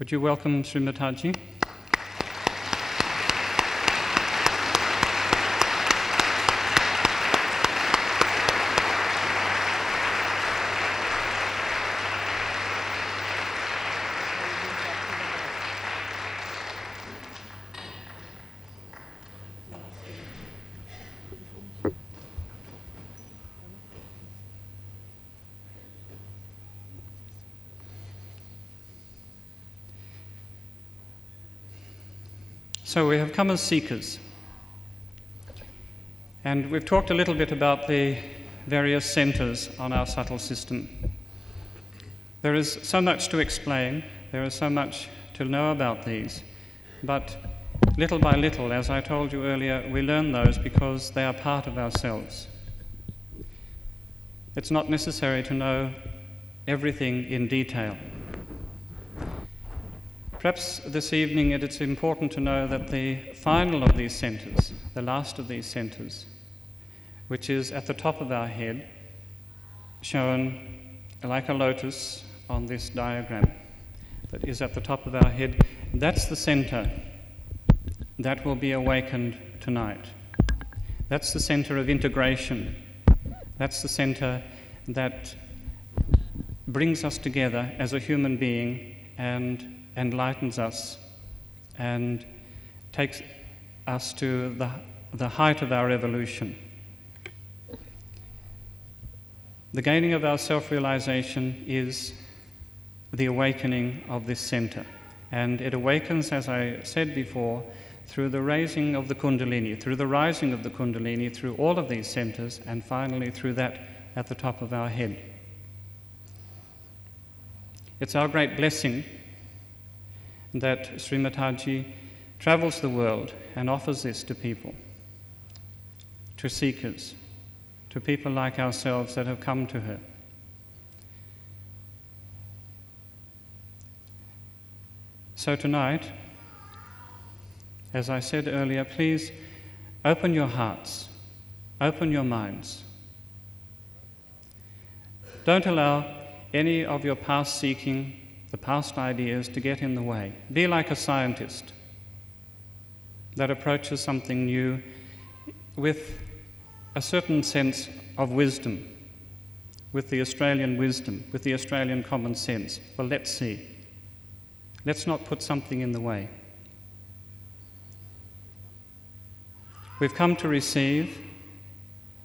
Would you welcome Sri Mataji? So we have come as seekers, and we've talked a little bit about the various centres on our subtle system. There is so much to explain, there is so much to know about these, but little by little, as I told you earlier, we learn those because they are part of ourselves. It's not necessary to know everything in detail. Perhaps this evening it's important to know that the final of these centres, the last of these centres, which is at the top of our head, shown like a lotus on this diagram, that is at the top of our head, that's the centre that will be awakened tonight. That's the centre of integration. That's the centre that brings us together as a human being and enlightens us and takes us to the height of our evolution. The gaining of our self-realization is the awakening of this centre, and it awakens, as I said before, through the raising of the Kundalini, through the rising of the Kundalini, through all of these centres, and finally through that at the top of our head. It's our great blessing that Sri Mataji travels the world and offers this to people, to seekers, to people like ourselves that have come to her. So tonight, as I said earlier, please open your hearts, open your minds. Don't allow any of your past seeking, the past ideas, to get in the way. Be like a scientist that approaches something new with a certain sense of wisdom, with the Australian wisdom, with the Australian common sense. Well, let's see. Let's not put something in the way. We've come to receive,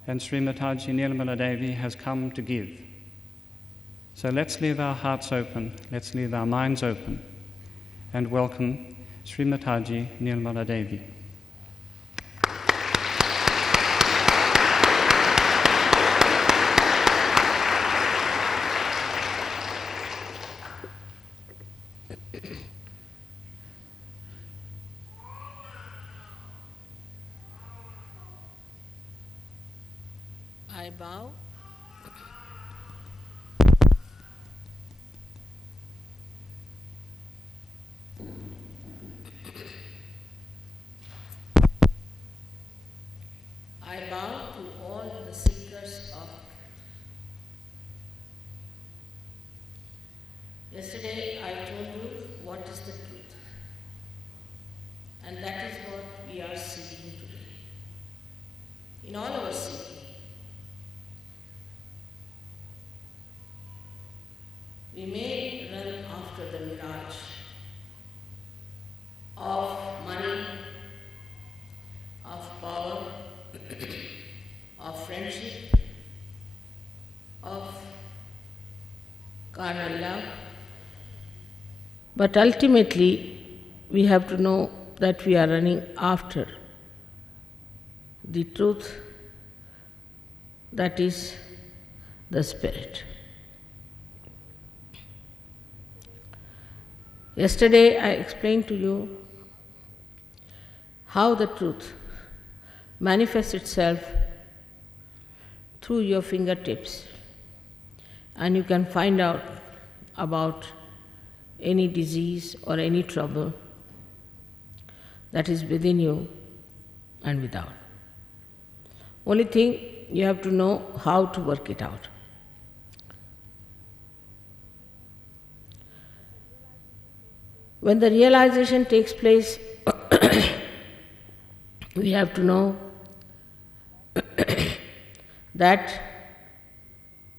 and Sri Mataji Nirmala Devi has come to give. So let's leave our hearts open, let's leave our minds open, and welcome Sri Mataji Nirmala Devi. I bow. I bow to all the seekers of truth. Yesterday I told you what is the truth, and that is what we are seeking today. In all our seeking, we may run after the mirage of money, of power, of friendship, of carnal love. But ultimately, we have to know that we are running after the truth, that is the Spirit. Yesterday I explained to you how the truth manifests itself through your fingertips, and you can find out about any disease or any trouble that is within you and without. Only thing, you have to know how to work it out. When the realization takes place, we have to know that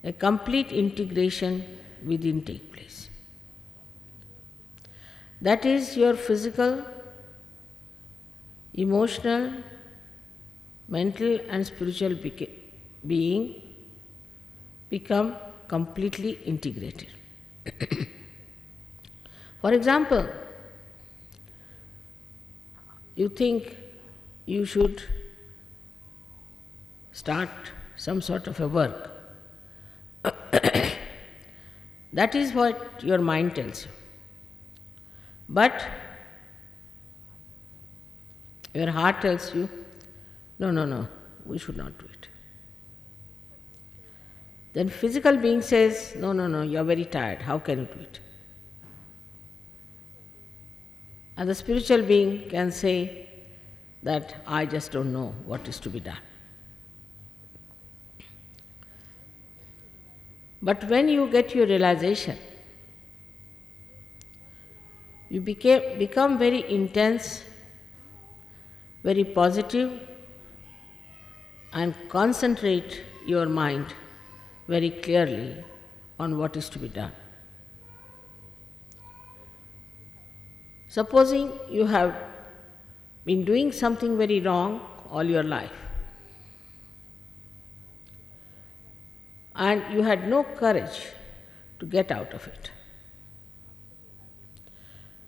a complete integration within takes place. That is, your physical, emotional, mental and spiritual being become completely integrated. For example, you think you should start some sort of a work. That is what your mind tells you. But your heart tells you, no, we should not do it. Then physical being says, no, you are very tired, how can you do it? And the spiritual being can say that I just don't know what is to be done. But when you get your realization, you become very intense, very positive, and concentrate your mind very clearly on what is to be done. Supposing you have been doing something very wrong all your life, and you had no courage to get out of it.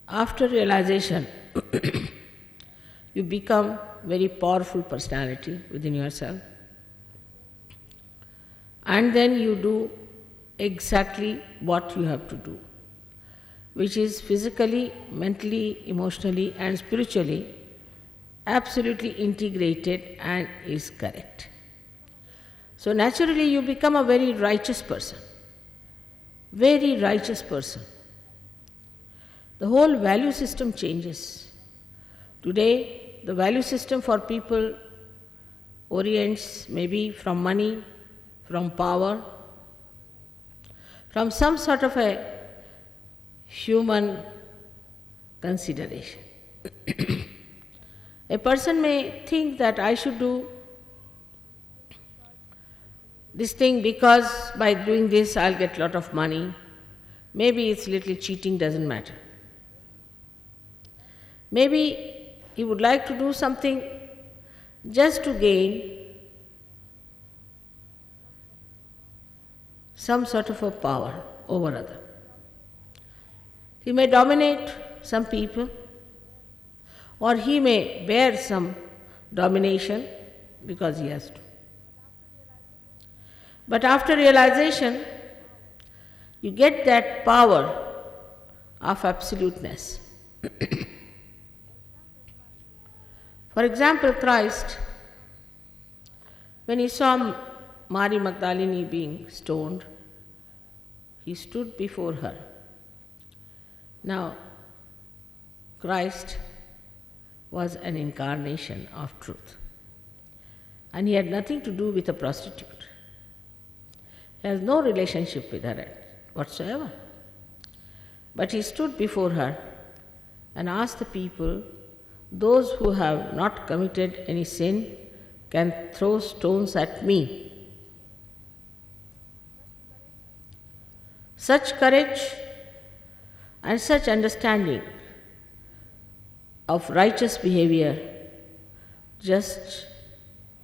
After realization, you become very powerful personality within yourself, and then you do exactly what you have to do, which is physically, mentally, emotionally and spiritually absolutely integrated and is correct. So naturally you become a very righteous person, very righteous person. The whole value system changes. Today the value system for people orients maybe from money, from power, from some sort of a human consideration. A person may think that I should do this thing because by doing this I'll get a lot of money. Maybe it's little cheating, doesn't matter. Maybe he would like to do something just to gain some sort of a power over others. He may dominate some people, or he may bear some domination because he has to. But after realization, you get that power of absoluteness. For example, Christ, when he saw Mary Magdalene being stoned, he stood before her. Now, Christ was an incarnation of truth, and he had nothing to do with a prostitute. He has no relationship with her whatsoever. But he stood before her and asked the people, those who have not committed any sin can throw stones at me. Such courage and such understanding of righteous behavior just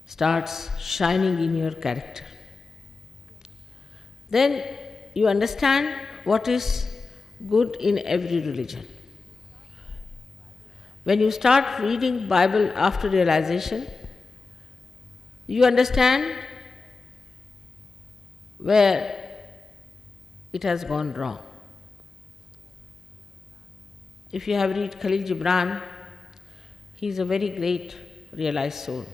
starts shining in your character. Then you understand what is good in every religion. When you start reading Bible after realization, you understand where it has gone wrong. If you have read Khalil Gibran, he is a very great realized soul.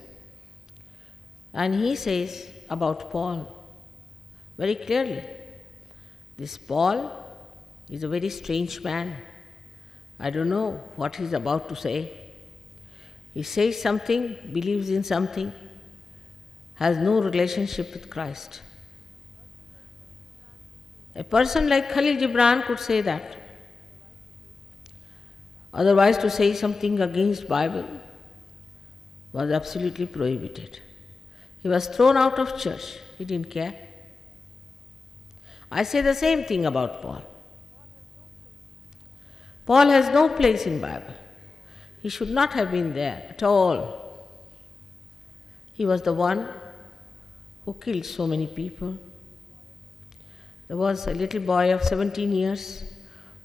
And he says about Paul very clearly, this Paul is a very strange man. I don't know what he's about to say. He says something, believes in something, has no relationship with Christ. A person like Khalil Gibran could say that. Otherwise, to say something against Bible was absolutely prohibited. He was thrown out of church. He didn't care. I say the same thing about Paul. Paul has no place in Bible. He should not have been there at all. He was the one who killed so many people. There was a little boy of 17 years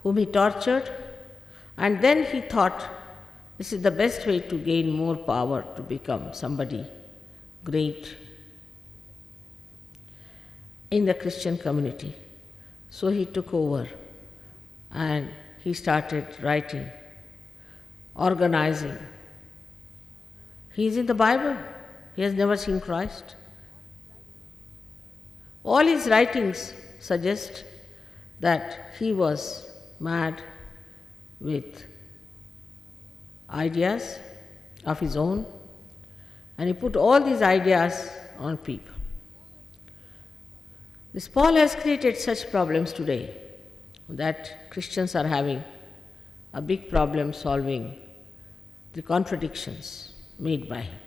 whom he tortured, and then he thought this is the best way to gain more power to become somebody great in the Christian community. So he took over and he started writing, organizing. He is in the Bible. He has never seen Christ. All his writings suggest that he was mad with ideas of his own, and he put all these ideas on people. This Paul has created such problems today that Christians are having a big problem solving the contradictions made by him.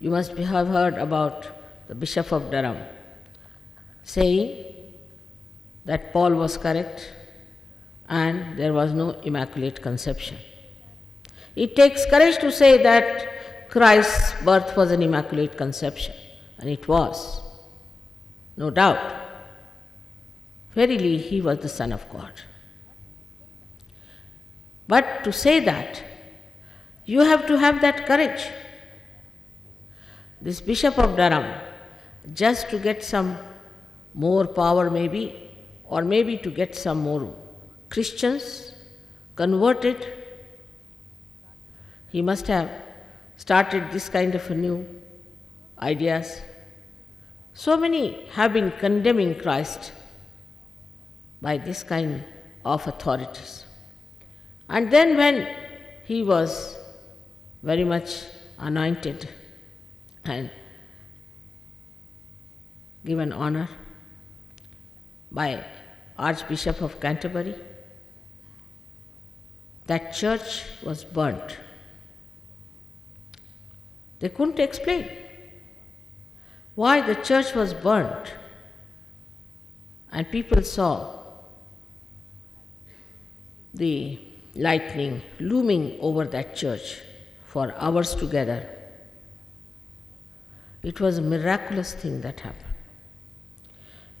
You must have heard about the Bishop of Durham saying that Paul was correct and there was no Immaculate Conception. It takes courage to say that Christ's birth was an Immaculate Conception, and it was, no doubt. Verily, he was the Son of God. But to say that, you have to have that courage. This Bishop of Durham, just to get some more power maybe, or maybe to get some more Christians converted, he must have started this kind of a new ideas. So many have been condemning Christ by this kind of authorities. And then when he was very much anointed and given honor by Archbishop of Canterbury, that church was burnt. They couldn't explain why the church was burnt, and people saw the lightning looming over that church for hours together. It was a miraculous thing that happened.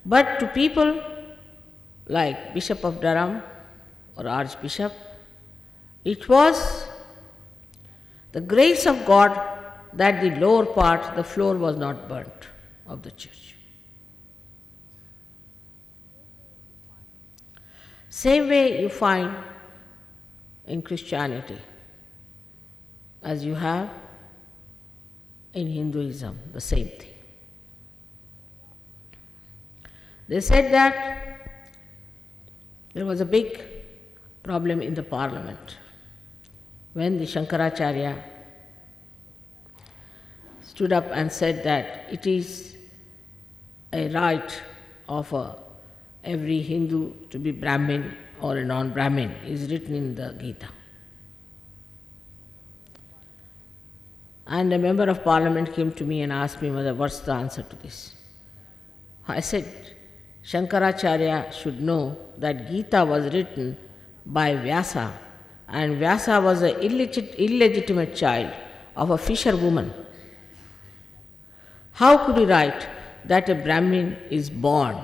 But to people like Bishop of Durham or Archbishop, it was the grace of God that the lower part, the floor, was not burnt of the church. Same way you find in Christianity as you have in Hinduism, the same thing. They said that there was a big problem in the parliament when the Shankaracharya stood up and said that it is a right of every Hindu to be Brahmin or a non-Brahmin, is written in the Gita. And a member of parliament came to me and asked me, Mother, what's the answer to this? I said, Shankaracharya should know that Gita was written by Vyasa, and Vyasa was an illegitimate child of a fisherwoman. How could he write that a Brahmin is born?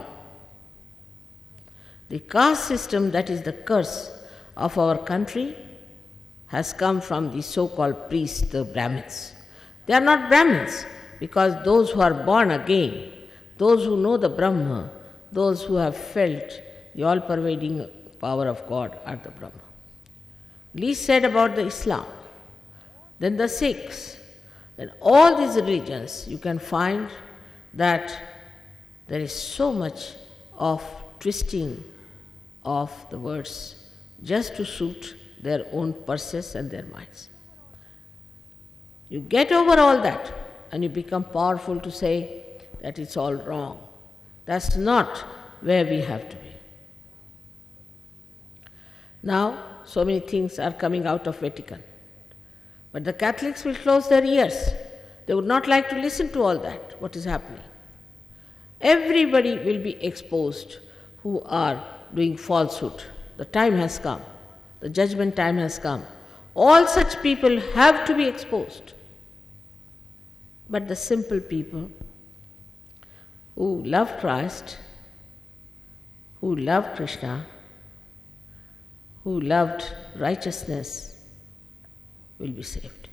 The caste system that is the curse of our country has come from the so-called priests, the Brahmins. They are not Brahmins because those who are born again, those who know the Brahma, those who have felt the all-pervading power of God are the Brahma. Least said about the Islam, then the Sikhs, then all these religions, you can find that there is so much of twisting of the words just to suit their own purses and their minds. You get over all that and you become powerful to say that it's all wrong. That's not where we have to be. Now, so many things are coming out of Vatican. But the Catholics will close their ears. They would not like to listen to all that, what is happening. Everybody will be exposed who are doing falsehood. The time has come. The judgment time has come. All such people have to be exposed. But the simple people who love Christ, who loved Krishna, who loved righteousness, will be saved.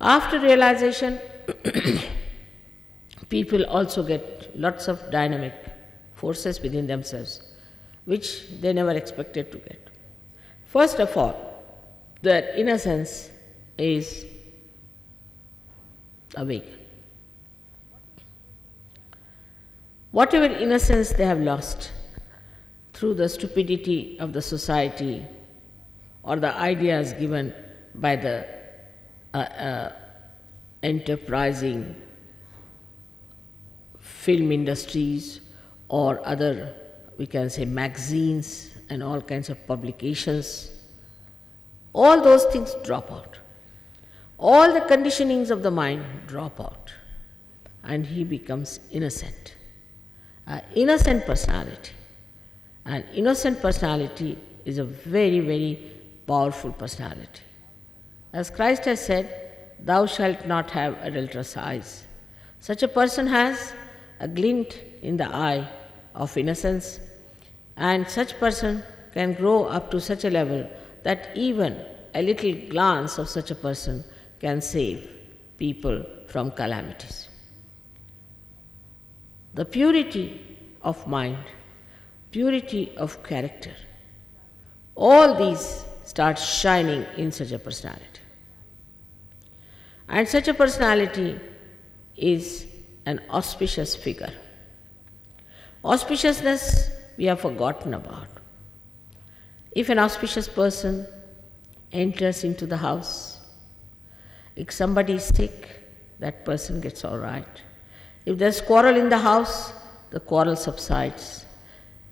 After realization, people also get lots of dynamic forces within themselves, which they never expected to get. First of all, their innocence is awakened. Whatever innocence they have lost through the stupidity of the society or the ideas given by the enterprising film industries or other, we can say, magazines and all kinds of publications, all those things drop out. All the conditionings of the mind drop out and he becomes innocent. An innocent personality. An innocent personality is a very, very powerful personality. As Christ has said, "Thou shalt not have adulterous eyes." Such a person has a glint in the eye of innocence, and such person can grow up to such a level that even a little glance of such a person can save people from calamities. The purity of mind, purity of character, all these start shining in such a personality. And such a personality is an auspicious figure. Auspiciousness we have forgotten about. If an auspicious person enters into the house, if somebody is sick, that person gets all right. If there's quarrel in the house, the quarrel subsides.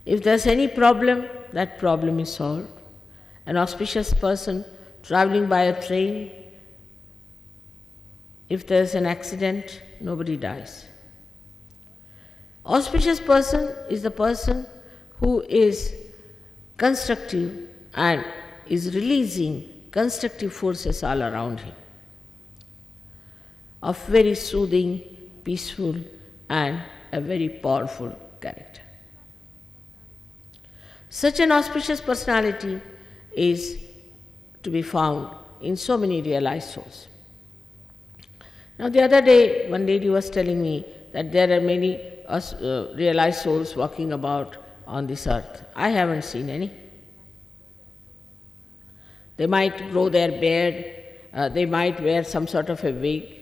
If there's any problem, that problem is solved. An auspicious person traveling by a train, if there's an accident, nobody dies. Auspicious person is the person who is constructive and is releasing constructive forces all around him, of very soothing, peaceful, and a very powerful character. Such an auspicious personality is to be found in so many realized souls. Now, the other day, one lady was telling me that there are many realized souls walking about on this earth. I haven't seen any. They might grow their beard, they might wear some sort of a wig,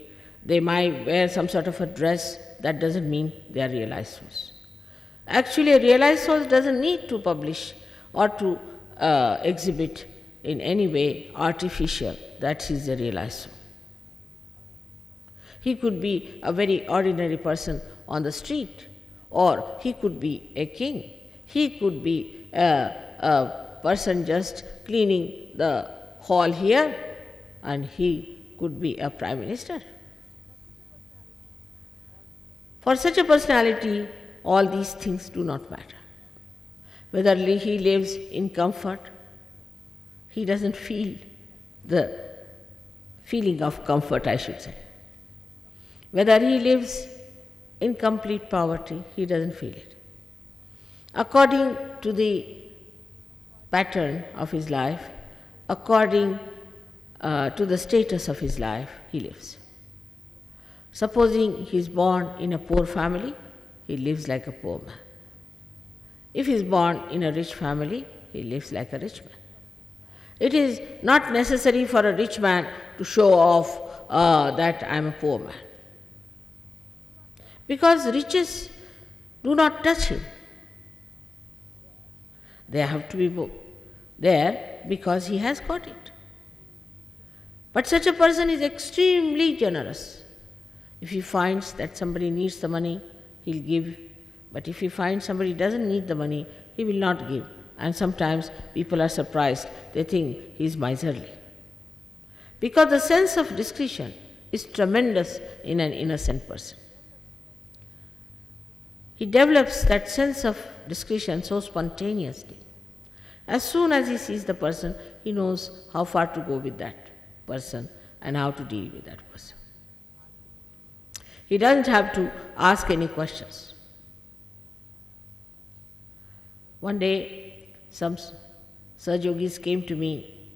they might wear some sort of a dress. That doesn't mean they are realized souls. Actually, a realized soul doesn't need to publish or to exhibit in any way artificial that he is a realized soul. He could be a very ordinary person on the street, or he could be a king. He could be a person just cleaning the hall here, and he could be a prime minister. For such a personality, all these things do not matter. Whether he lives in comfort, he doesn't feel the feeling of comfort, I should say. Whether he lives in complete poverty, he doesn't feel it. According to the pattern of his life, according to the status of his life, he lives. Supposing he is born in a poor family, he lives like a poor man. If he is born in a rich family, he lives like a rich man. It is not necessary for a rich man to show off that I am a poor man, because riches do not touch him. They have to be there because he has got it. But such a person is extremely generous. If he finds that somebody needs the money, he'll give. But if he finds somebody doesn't need the money, he will not give. and sometimes people are surprised, they think he is miserly. Because the sense of discretion is tremendous in an innocent person. He develops that sense of discretion so spontaneously. As soon as he sees the person, he knows how far to go with that person and how to deal with that person. He doesn't have to ask any questions. One day, some Saj Yogis came to me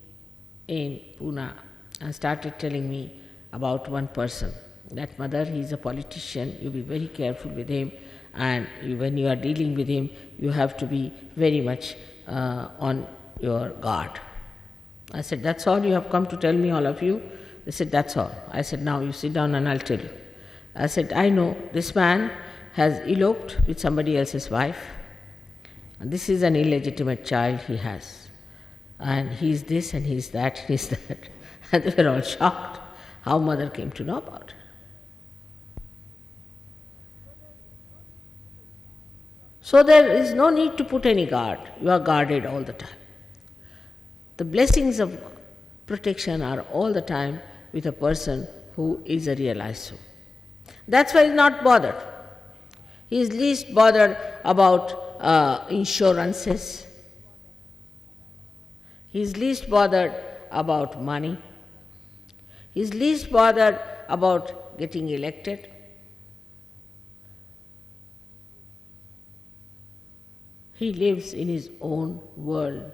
in Pune and started telling me about one person. That mother, he is a politician, you be very careful with him, and when you are dealing with him, you have to be very much on your guard. I said, that's all you have come to tell me, all of you? They said, that's all. I said, now you sit down and I'll tell you. I said, I know this man has eloped with somebody else's wife, and this is an illegitimate child he has, and he's this and he's that, he's that. And they were all shocked how mother came to know about it. So there is no need to put any guard. You are guarded all the time. The blessings of protection are all the time with a person who is a realized soul. That's why he is not bothered. He is least bothered about insurances. He is least bothered about money. He is least bothered about getting elected. He lives in his own world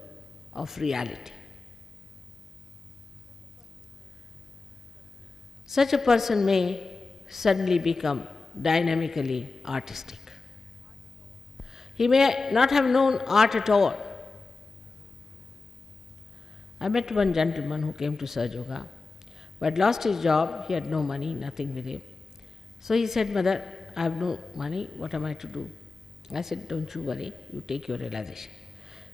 of reality. Such a person may suddenly become dynamically artistic. He may not have known art at all. I met one gentleman who came to Sahaja Yoga, but had lost his job, he had no money, nothing with him. So he said, Mother, I have no money, what am I to do? I said, don't you worry, you take your realization.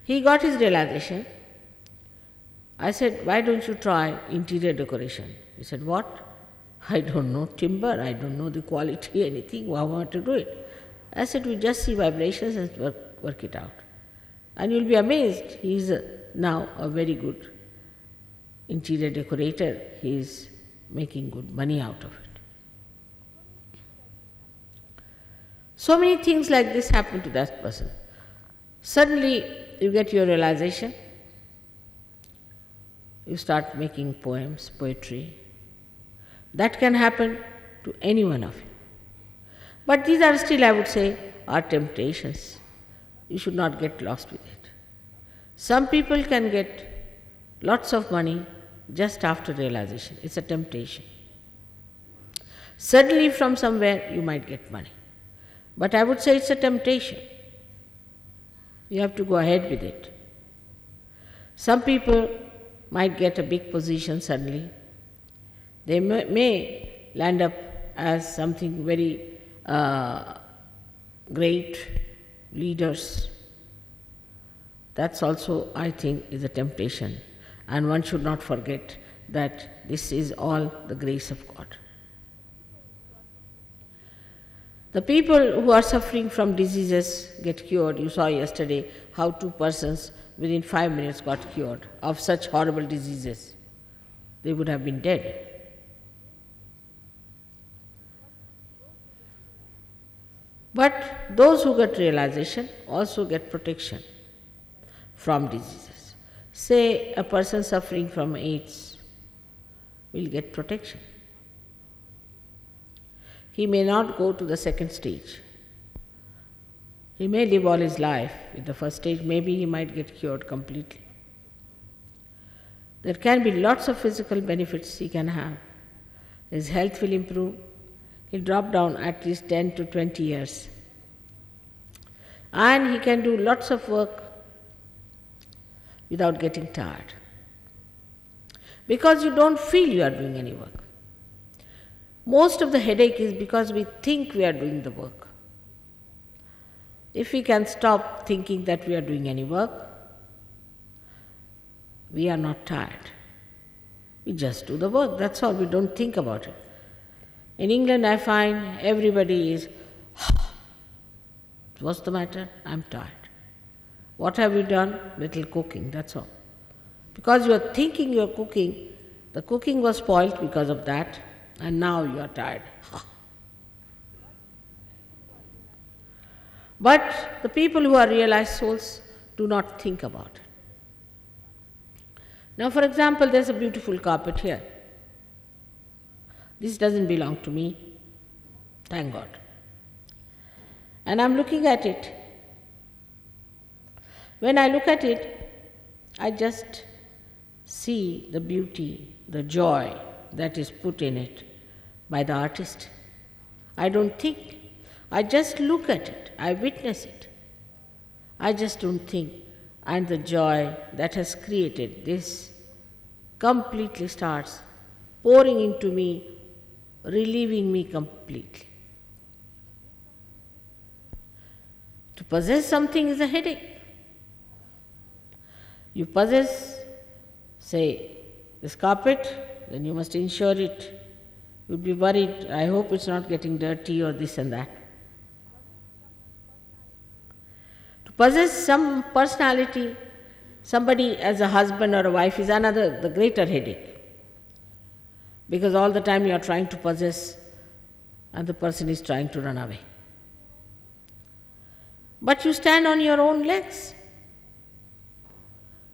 He got his realization. I said, why don't you try interior decoration? He said, what? I don't know timber, I don't know the quality, anything, how am I to do it? I said, we just see vibrations and work it out. And you'll be amazed, he is now a very good interior decorator, he is making good money out of it. So many things like this happen to that person. Suddenly you get your realization, you start making poems, poetry. That can happen to any one of you. But these are still, I would say, are temptations. You should not get lost with it. Some people can get lots of money just after realization. It's a temptation. Suddenly from somewhere you might get money. But I would say it's a temptation. You have to go ahead with it. Some people might get a big position suddenly. They may land up as something very great leaders. That's also, I think, is a temptation. And one should not forget that this is all the grace of God. The people who are suffering from diseases get cured. You saw yesterday how 2 persons within 5 minutes got cured of such horrible diseases. They would have been dead. But those who get realization also get protection from diseases. Say a person suffering from AIDS will get protection. He may not go to the second stage. He may live all his life with the first stage, maybe he might get cured completely. There can be lots of physical benefits he can have. His health will improve. He'll drop down at least 10 to 20 years. And he can do lots of work without getting tired. Because you don't feel you are doing any work. Most of the headache is because we think we are doing the work. If we can stop thinking that we are doing any work, we are not tired. We just do the work, that's all, we don't think about it. In England I find everybody is, what's the matter? I'm tired. What have you done? Little cooking, that's all. Because you are thinking you are cooking, the cooking was spoilt because of that, and now you are tired. But the people who are realized souls do not think about it. Now, for example, there's a beautiful carpet here. This doesn't belong to me, thank God. And I'm looking at it. When I look at it, I just see the beauty, the joy that is put in it by the artist. I don't think, I just look at it, I witness it. I just don't think. And the joy that has created this completely starts pouring into me, relieving me completely. To possess something is a headache. You possess, say, this carpet, then you must insure it. You'll be worried, I hope it's not getting dirty or this and that. To possess some personality, somebody as a husband or a wife is the greater headache. Because all the time you are trying to possess and the person is trying to run away. But you stand on your own legs,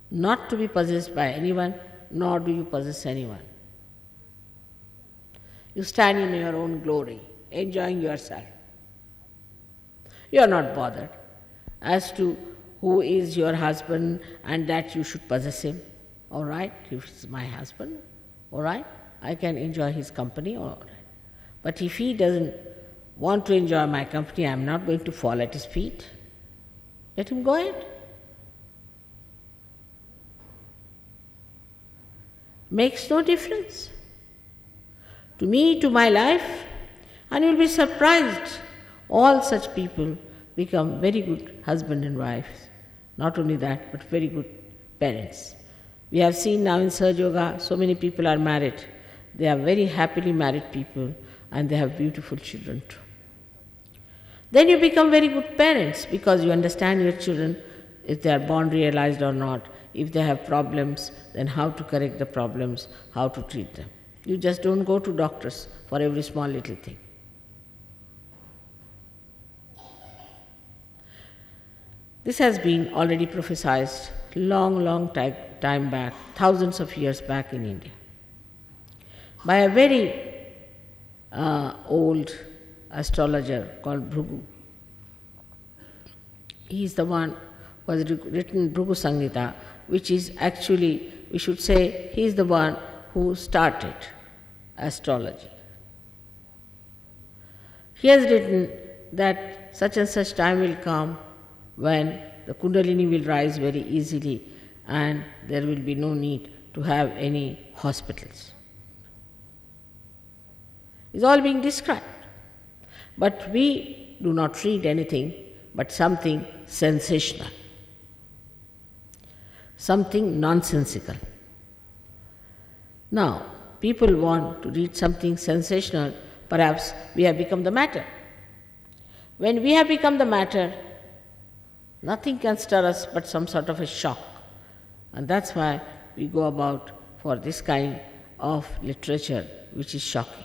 not to be possessed by anyone, nor do you possess anyone. You stand in your own glory, enjoying yourself. You are not bothered as to who is your husband and that you should possess him. All right, if he's my husband, all right, I can enjoy his company, all right. But if he doesn't want to enjoy my company, I am not going to fall at his feet. Let him go ahead. Makes no difference to me, to my life, and you will be surprised. All such people become very good husband and wives. Not only that, but very good parents. We have seen now in Sahaja Yoga, so many people are married. They are very happily married people and they have beautiful children too. Then you become very good parents because you understand your children, if they are born realized or not. If they have problems, then how to correct the problems, how to treat them. You just don't go to doctors for every small little thing. This has been already prophesied long time back, thousands of years back in India, by a very old astrologer called Bhrigu. He is the one who has written Bhrigu Samhita, which is actually, we should say, he is the one who started astrology. He has written that such and such time will come when the Kundalini will rise very easily and there will be no need to have any hospitals. It's all being described. But we do not read anything but something sensational, something nonsensical. Now, people want to read something sensational, perhaps we have become the matter. When we have become the matter, nothing can stir us but some sort of a shock. And that's why we go about for this kind of literature which is shocking,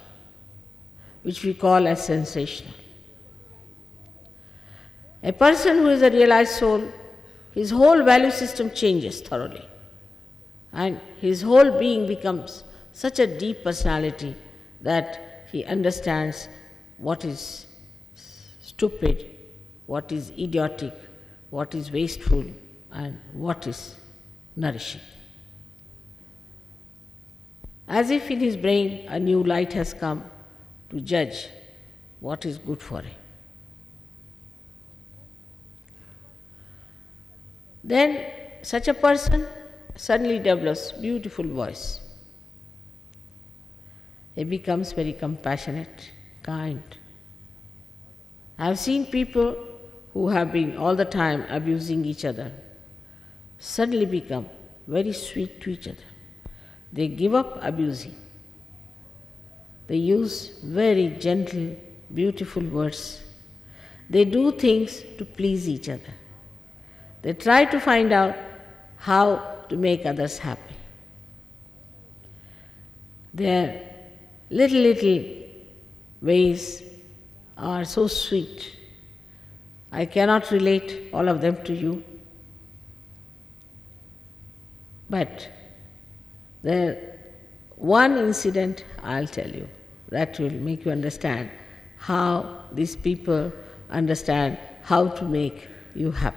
which we call as sensational. A person who is a realized soul, his whole value system changes thoroughly. And his whole being becomes such a deep personality that he understands what is stupid, what is idiotic, what is wasteful, and what is nourishing. As if in his brain a new light has come to judge what is good for him. Then such a person suddenly develops beautiful voice. He becomes very compassionate, kind. I have seen people who have been all the time abusing each other suddenly become very sweet to each other. They give up abusing. They use very gentle, beautiful words. They do things to please each other. They try to find out how to make others happy. Their little ways are so sweet. I cannot relate all of them to you, but there one incident I'll tell you that will make you understand how these people understand how to make you happy.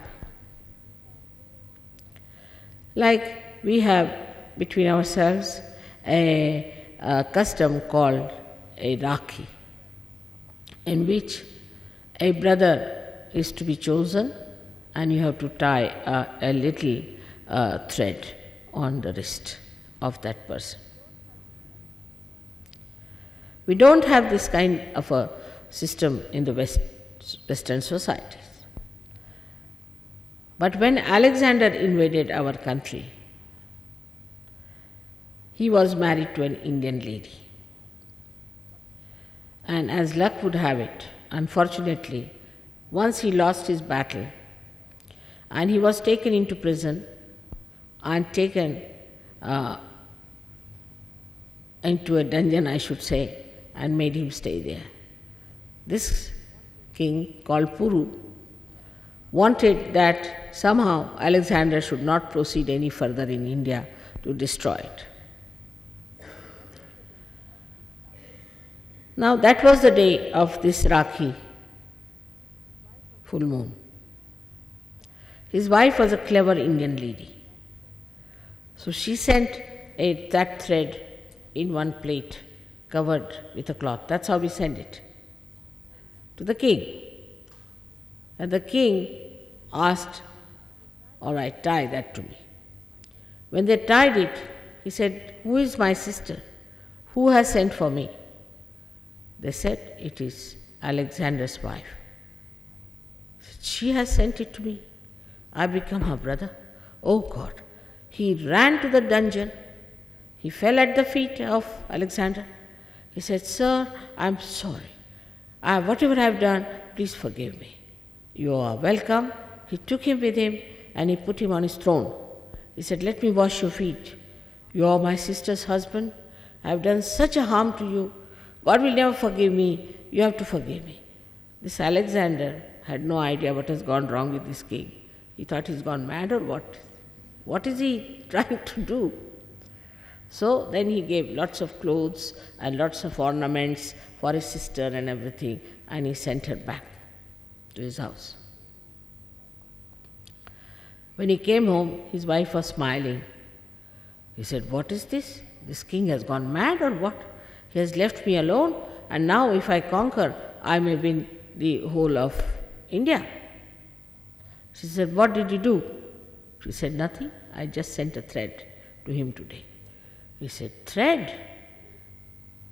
Like we have between ourselves a custom called a Rakhi, in which a brother is to be chosen and you have to tie a little thread on the wrist of that person. We don't have this kind of a system in the Western societies. But when Alexander invaded our country, he was married to an Indian lady. And as luck would have it, unfortunately, once he lost his battle and he was taken into prison and taken into a dungeon, I should say, and made him stay there. This king called Puru wanted that somehow Alexander should not proceed any further in India to destroy it. Now that was the day of this Rakhi, full moon. His wife was a clever Indian lady. So she sent that thread in one plate covered with a cloth. That's how we send it to the king. And the king asked, "All right, tie that to me." When they tied it, he said, "Who is my sister? Who has sent for me?" They said, "It is Alexander's wife." "She has sent it to me. I become her brother." Oh God! He ran to the dungeon. He fell at the feet of Alexander. He said, "Sir, I'm sorry. Whatever I've done, please forgive me." "You are welcome." He took him with him and he put him on his throne. He said, "Let me wash your feet. You are my sister's husband. I have done such a harm to you. God will never forgive me. You have to forgive me." This Alexander had no idea what has gone wrong with this king. He thought he's gone mad or what? What is he trying to do? So then he gave lots of clothes and lots of ornaments for his sister and everything, and he sent her back to his house. When he came home, his wife was smiling. He said, "What is this? This king has gone mad or what? He has left me alone, and now if I conquer, I may win the whole of India." She said, "What did you do?" She said, "Nothing. I just sent a thread to him today." He said, "Thread?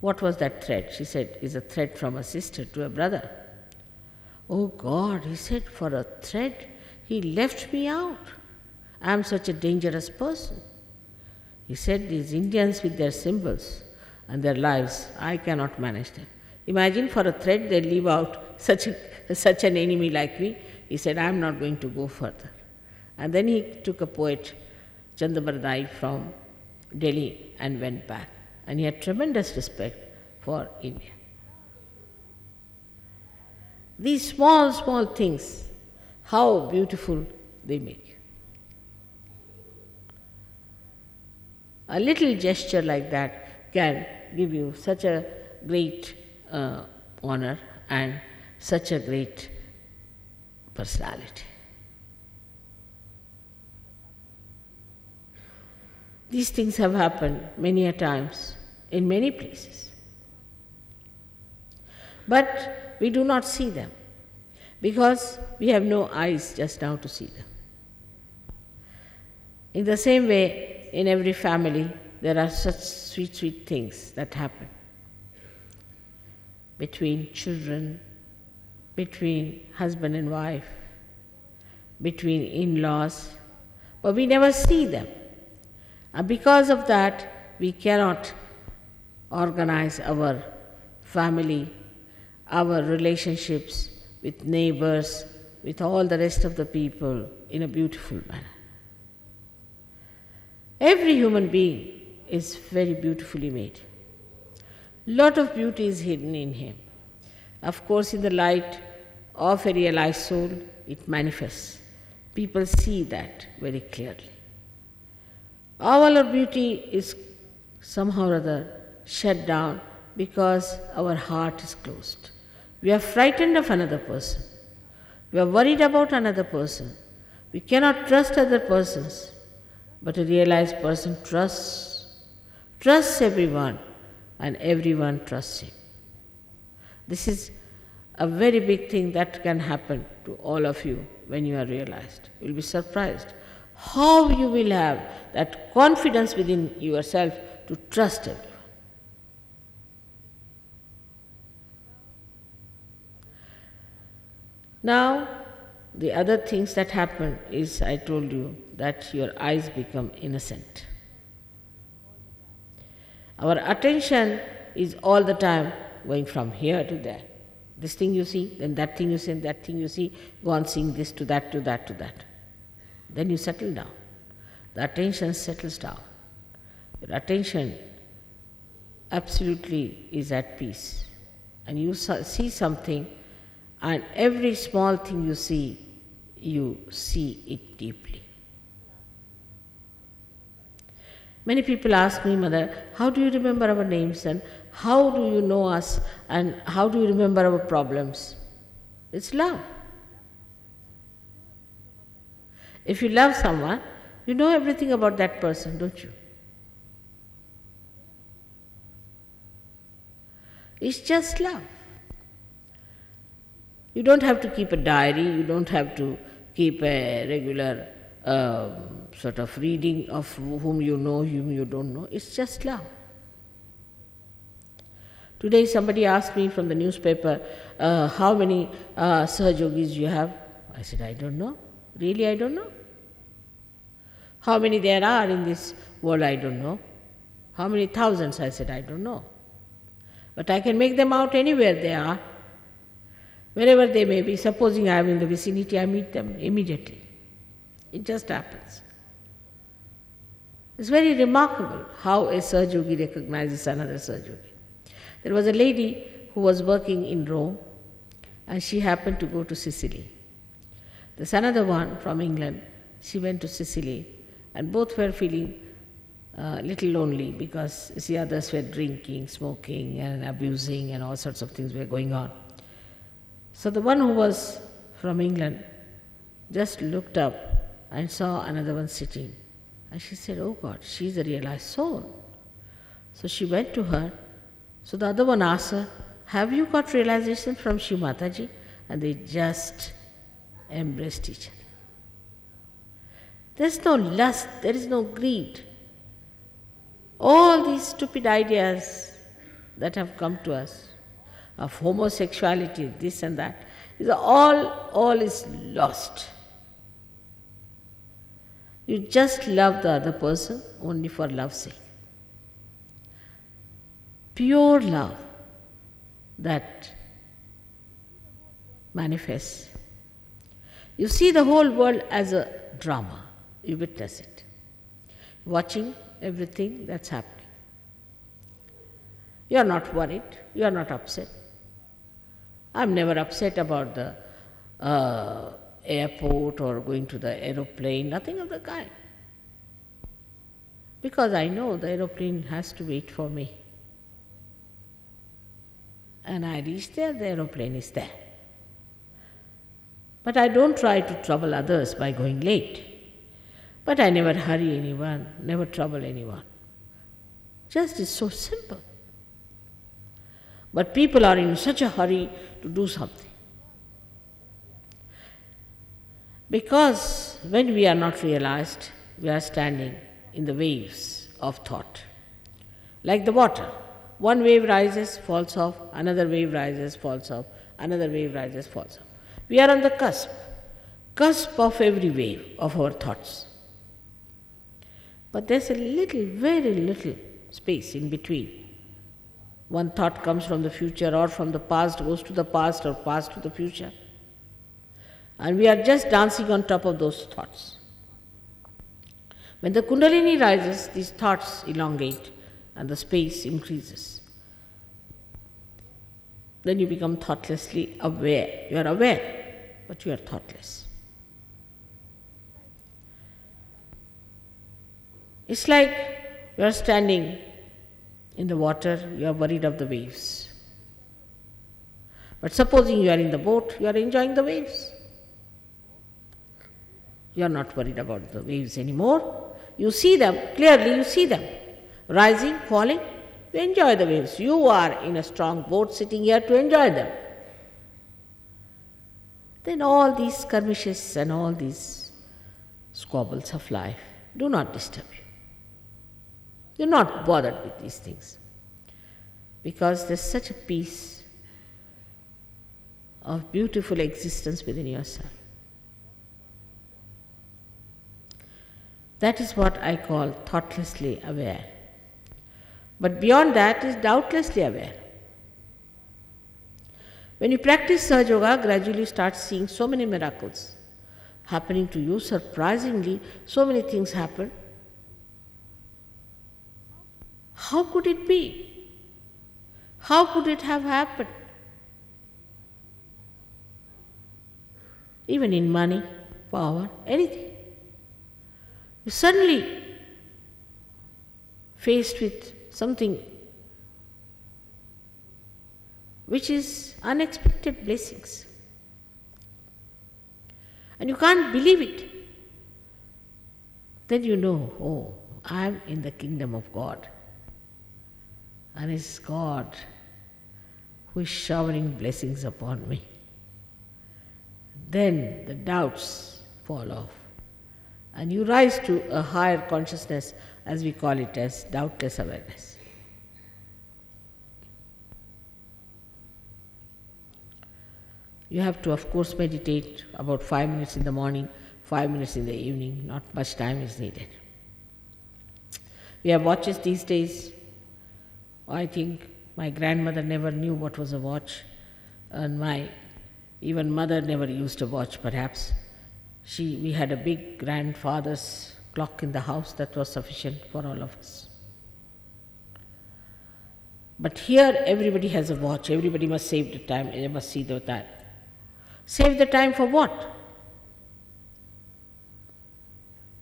What was that thread?" She said, "It's a thread from a sister to a brother." "Oh God," he said, "for a thread, he left me out. I am such a dangerous person." He said, "These Indians with their symbols and their lives, I cannot manage them. Imagine for a thread they leave out such an enemy like me." He said, "I am not going to go further." And then he took a poet, Chandabardai, from Delhi and went back. And he had tremendous respect for India. These small things, how beautiful they make. A little gesture like that can give you such a great honor and such a great personality. These things have happened many a times in many places. But we do not see them because we have no eyes just now to see them. In the same way, in every family, there are such sweet things that happen between children, between husband and wife, between in-laws, but we never see them. And because of that, we cannot organize our family, our relationships with neighbors, with all the rest of the people in a beautiful manner. Every human being is very beautifully made. Lot of beauty is hidden in him. Of course, in the light of a realized soul, it manifests. People see that very clearly. All our beauty is somehow or other shut down because our heart is closed. We are frightened of another person. We are worried about another person. We cannot trust other persons. But a realized person trusts everyone, and everyone trusts him. This is a very big thing that can happen to all of you when you are realized. You will be surprised how you will have that confidence within yourself to trust everyone. Now, the other things that happen is, I told you, that your eyes become innocent. Our attention is all the time going from here to there. This thing you see, then that thing you see, that thing you see, go on seeing this to that, to that, to that. Then you settle down. The attention settles down. Your attention absolutely is at peace. And you see something, and every small thing you see it deeply. Many people ask me, Mother, how do you remember our names, and how do you know us, and how do you remember our problems? It's love. If you love someone, you know everything about that person, don't you? It's just love. You don't have to keep a diary, you don't have to keep a regular sort of reading of whom you know, whom you don't know. It's just love. Today somebody asked me from the newspaper, how many Sahajogis you have? I said, I don't know. Really, I don't know. How many there are in this world? I don't know. How many thousands? I said, I don't know. But I can make them out anywhere they are. Wherever they may be, supposing I am in the vicinity, I meet them immediately. It just happens. It's very remarkable how a Sahajogi recognizes another Sahajogi. There was a lady who was working in Rome, and she happened to go to Sicily. There's another one from England. She went to Sicily, and both were feeling a little lonely because the others were drinking, smoking, and abusing, and all sorts of things were going on. So the one who was from England just looked up and saw another one sitting. And she said, oh God, she's a realized soul. So she went to her. So the other one asked her, have you got realization from Shiv Mataji? And they just embraced each other. There's no lust, there is no greed. All these stupid ideas that have come to us of homosexuality, this and that, is all is lost. You just love the other person only for love's sake. Pure love that manifests. You see the whole world as a drama. You witness it. Watching everything that's happening. You are not worried. You are not upset. I'm never upset about the airport or going to the aeroplane, nothing of the kind. Because I know the aeroplane has to wait for me. And I reach there, the aeroplane is there. But I don't try to trouble others by going late. But I never hurry anyone, never trouble anyone. Just it's so simple. But people are in such a hurry to do something. Because when we are not realized, we are standing in the waves of thought. Like the water. One wave rises, falls off, another wave rises, falls off, another wave rises, falls off. We are on the cusp of every wave of our thoughts. But there's a little, very little space in between. One thought comes from the future or from the past, goes to the past or past to the future. And we are just dancing on top of those thoughts. When the Kundalini rises, these thoughts elongate and the space increases. Then you become thoughtlessly aware. You are aware, but you are thoughtless. It's like you are standing in the water, you are worried of the waves. But supposing you are in the boat, you are enjoying the waves. You are not worried about the waves anymore. You see them, clearly you see them. Rising, falling, you enjoy the waves. You are in a strong boat sitting here to enjoy them. Then all these skirmishes and all these squabbles of life do not disturb you. You're not bothered with these things. Because there's such a peace of beautiful existence within yourself. That is what I call thoughtlessly aware. But beyond that is doubtlessly aware. When you practice Sahaja Yoga, gradually you start seeing so many miracles happening to you. Surprisingly, so many things happen. How could it be? How could it have happened? Even in money, power, anything. You're suddenly faced with something which is unexpected blessings. And you can't believe it. Then you know, oh, I am in the kingdom of God. And it's God who is showering blessings upon me. Then the doubts fall off. And you rise to a higher consciousness, as we call it as doubtless awareness. You have to, of course, meditate about 5 minutes in the morning, 5 minutes in the evening. Not much time is needed. We have watches these days. I think my grandmother never knew what was a watch, and my even mother never used a watch, perhaps. We had a big grandfather's clock in the house that was sufficient for all of us. But here everybody has a watch, everybody must save the time, they must see the time. Save the time for what?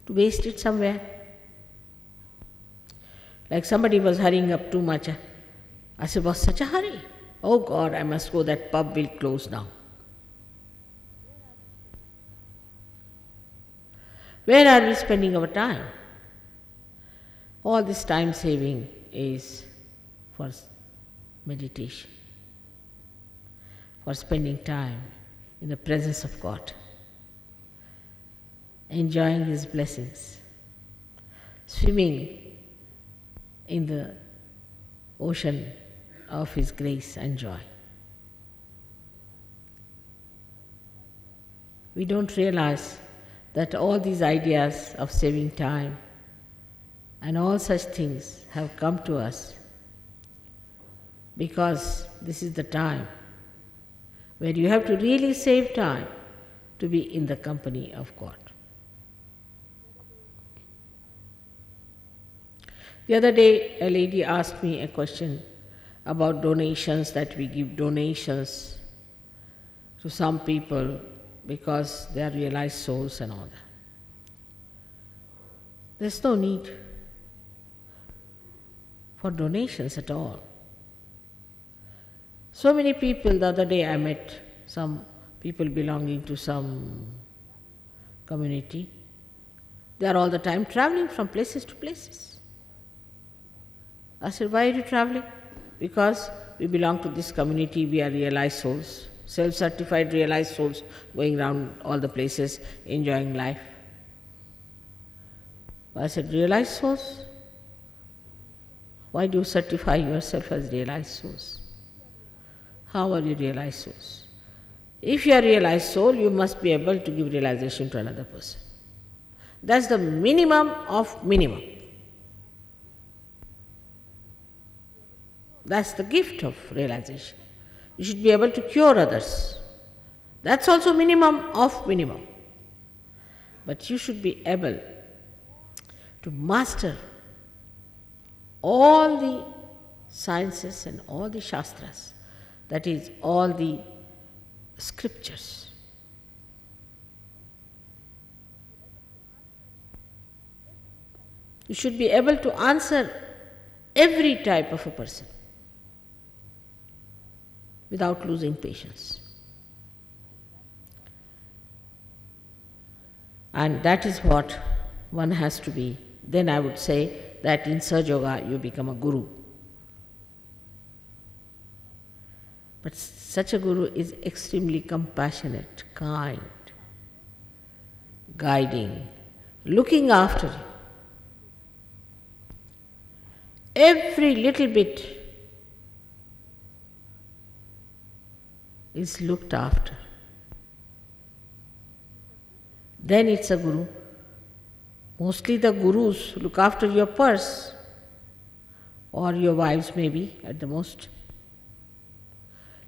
To waste it somewhere? Like somebody was hurrying up too much. I said, was such a hurry? Oh God, I must go, that pub will close now. Where are we spending our time? All this time saving is for meditation, for spending time in the presence of God, enjoying His blessings, swimming in the ocean of His grace and joy. We don't realize that all these ideas of saving time and all such things have come to us because this is the time where you have to really save time to be in the company of God. The other day, a lady asked me a question about donations, that we give donations to some people because they are realized souls and all that. There's no need for donations at all. So many people, the other day I met some people belonging to some community. They are all the time traveling from places to places. I said, why are you traveling? Because we belong to this community, we are realized souls, self-certified realized souls, going around all the places, enjoying life. I said, realized souls? Why do you certify yourself as realized souls? How are you realized souls? If you are realized soul, you must be able to give realization to another person. That's the minimum of minimum. That's the gift of realization. You should be able to cure others. That's also minimum of minimum. But you should be able to master all the sciences and all the shastras, that is, all the scriptures. You should be able to answer every type of a person without losing patience. And that is what one has to be. Then I would say that in Sahaja Yoga you become a guru. But such a guru is extremely compassionate, kind, guiding, looking after you. Every little bit is looked after. Then it's a guru. Mostly the gurus look after your purse, or your wives maybe at the most.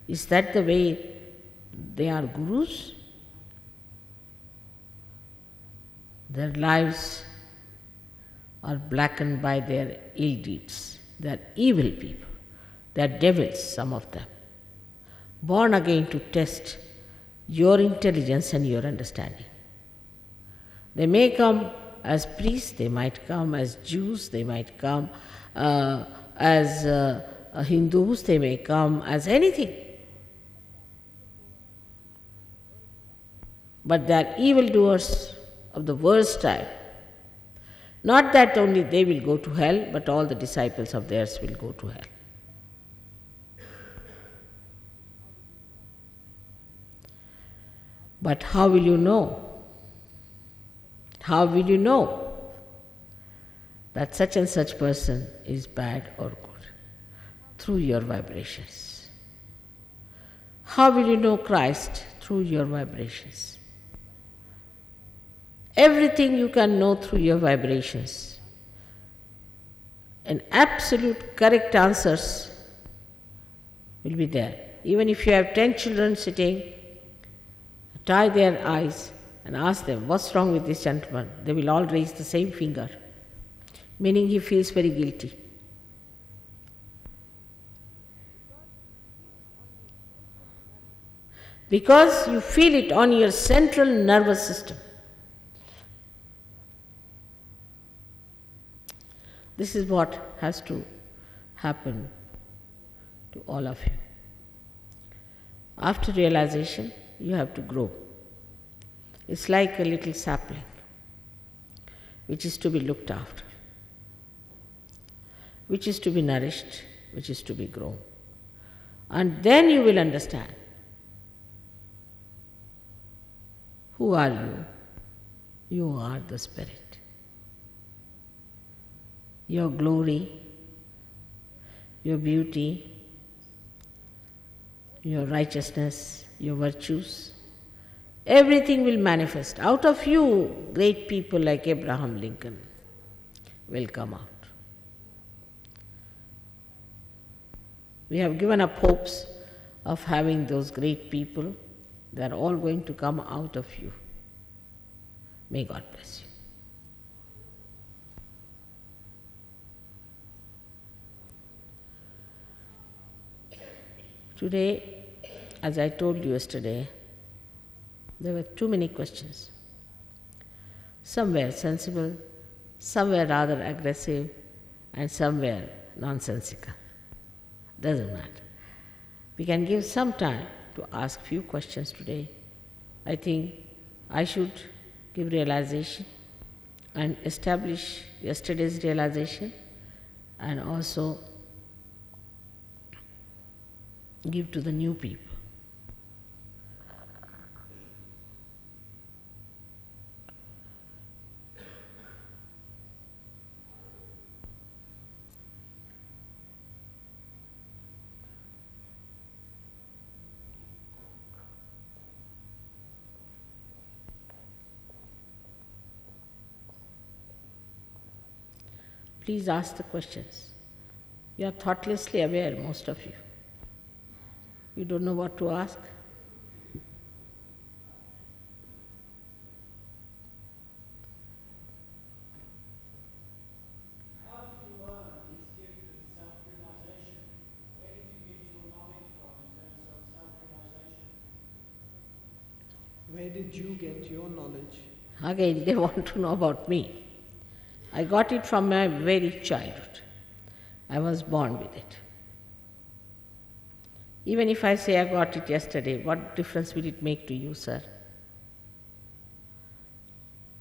Is that the way they are gurus? Their lives are blackened by their ill deeds. They are evil people. They are devils, some of them, born again to test your intelligence and your understanding. They may come as priests, they might come as Jews, they might come as Hindus, they may come as anything. But they are evildoers of the worst type. Not that only they will go to hell, but all the disciples of theirs will go to hell. But how will you know? How will you know that such and such person is bad or good? Through your vibrations. How will you know Christ? Through your vibrations. Everything you can know through your vibrations. And absolute correct answers will be there. Even if you have 10 children sitting, tie their eyes and ask them, what's wrong with this gentleman? They will all raise the same finger, meaning he feels very guilty. Because you feel it on your central nervous system. This is what has to happen to all of you. After realization, you have to grow. It's like a little sapling which is to be looked after, which is to be nourished, which is to be grown. And then you will understand. Who are you? You are the Spirit. Your glory, your beauty, your righteousness, your virtues, everything will manifest. Out of you, great people like Abraham Lincoln will come out. We have given up hopes of having those great people. They are all going to come out of you. May God bless you. Today, as I told you yesterday, there were too many questions. Some were sensible, some were rather aggressive, and some were nonsensical. Doesn't matter. We can give some time to ask few questions today. I think I should give realization and establish yesterday's realization, and also give to the new people. Please ask the questions. You are thoughtlessly aware, most of you. You don't know what to ask. Where did you get your knowledge? Again, they want to know about me. I got it from my very childhood. I was born with it. Even if I say I got it yesterday, what difference will it make to you, sir?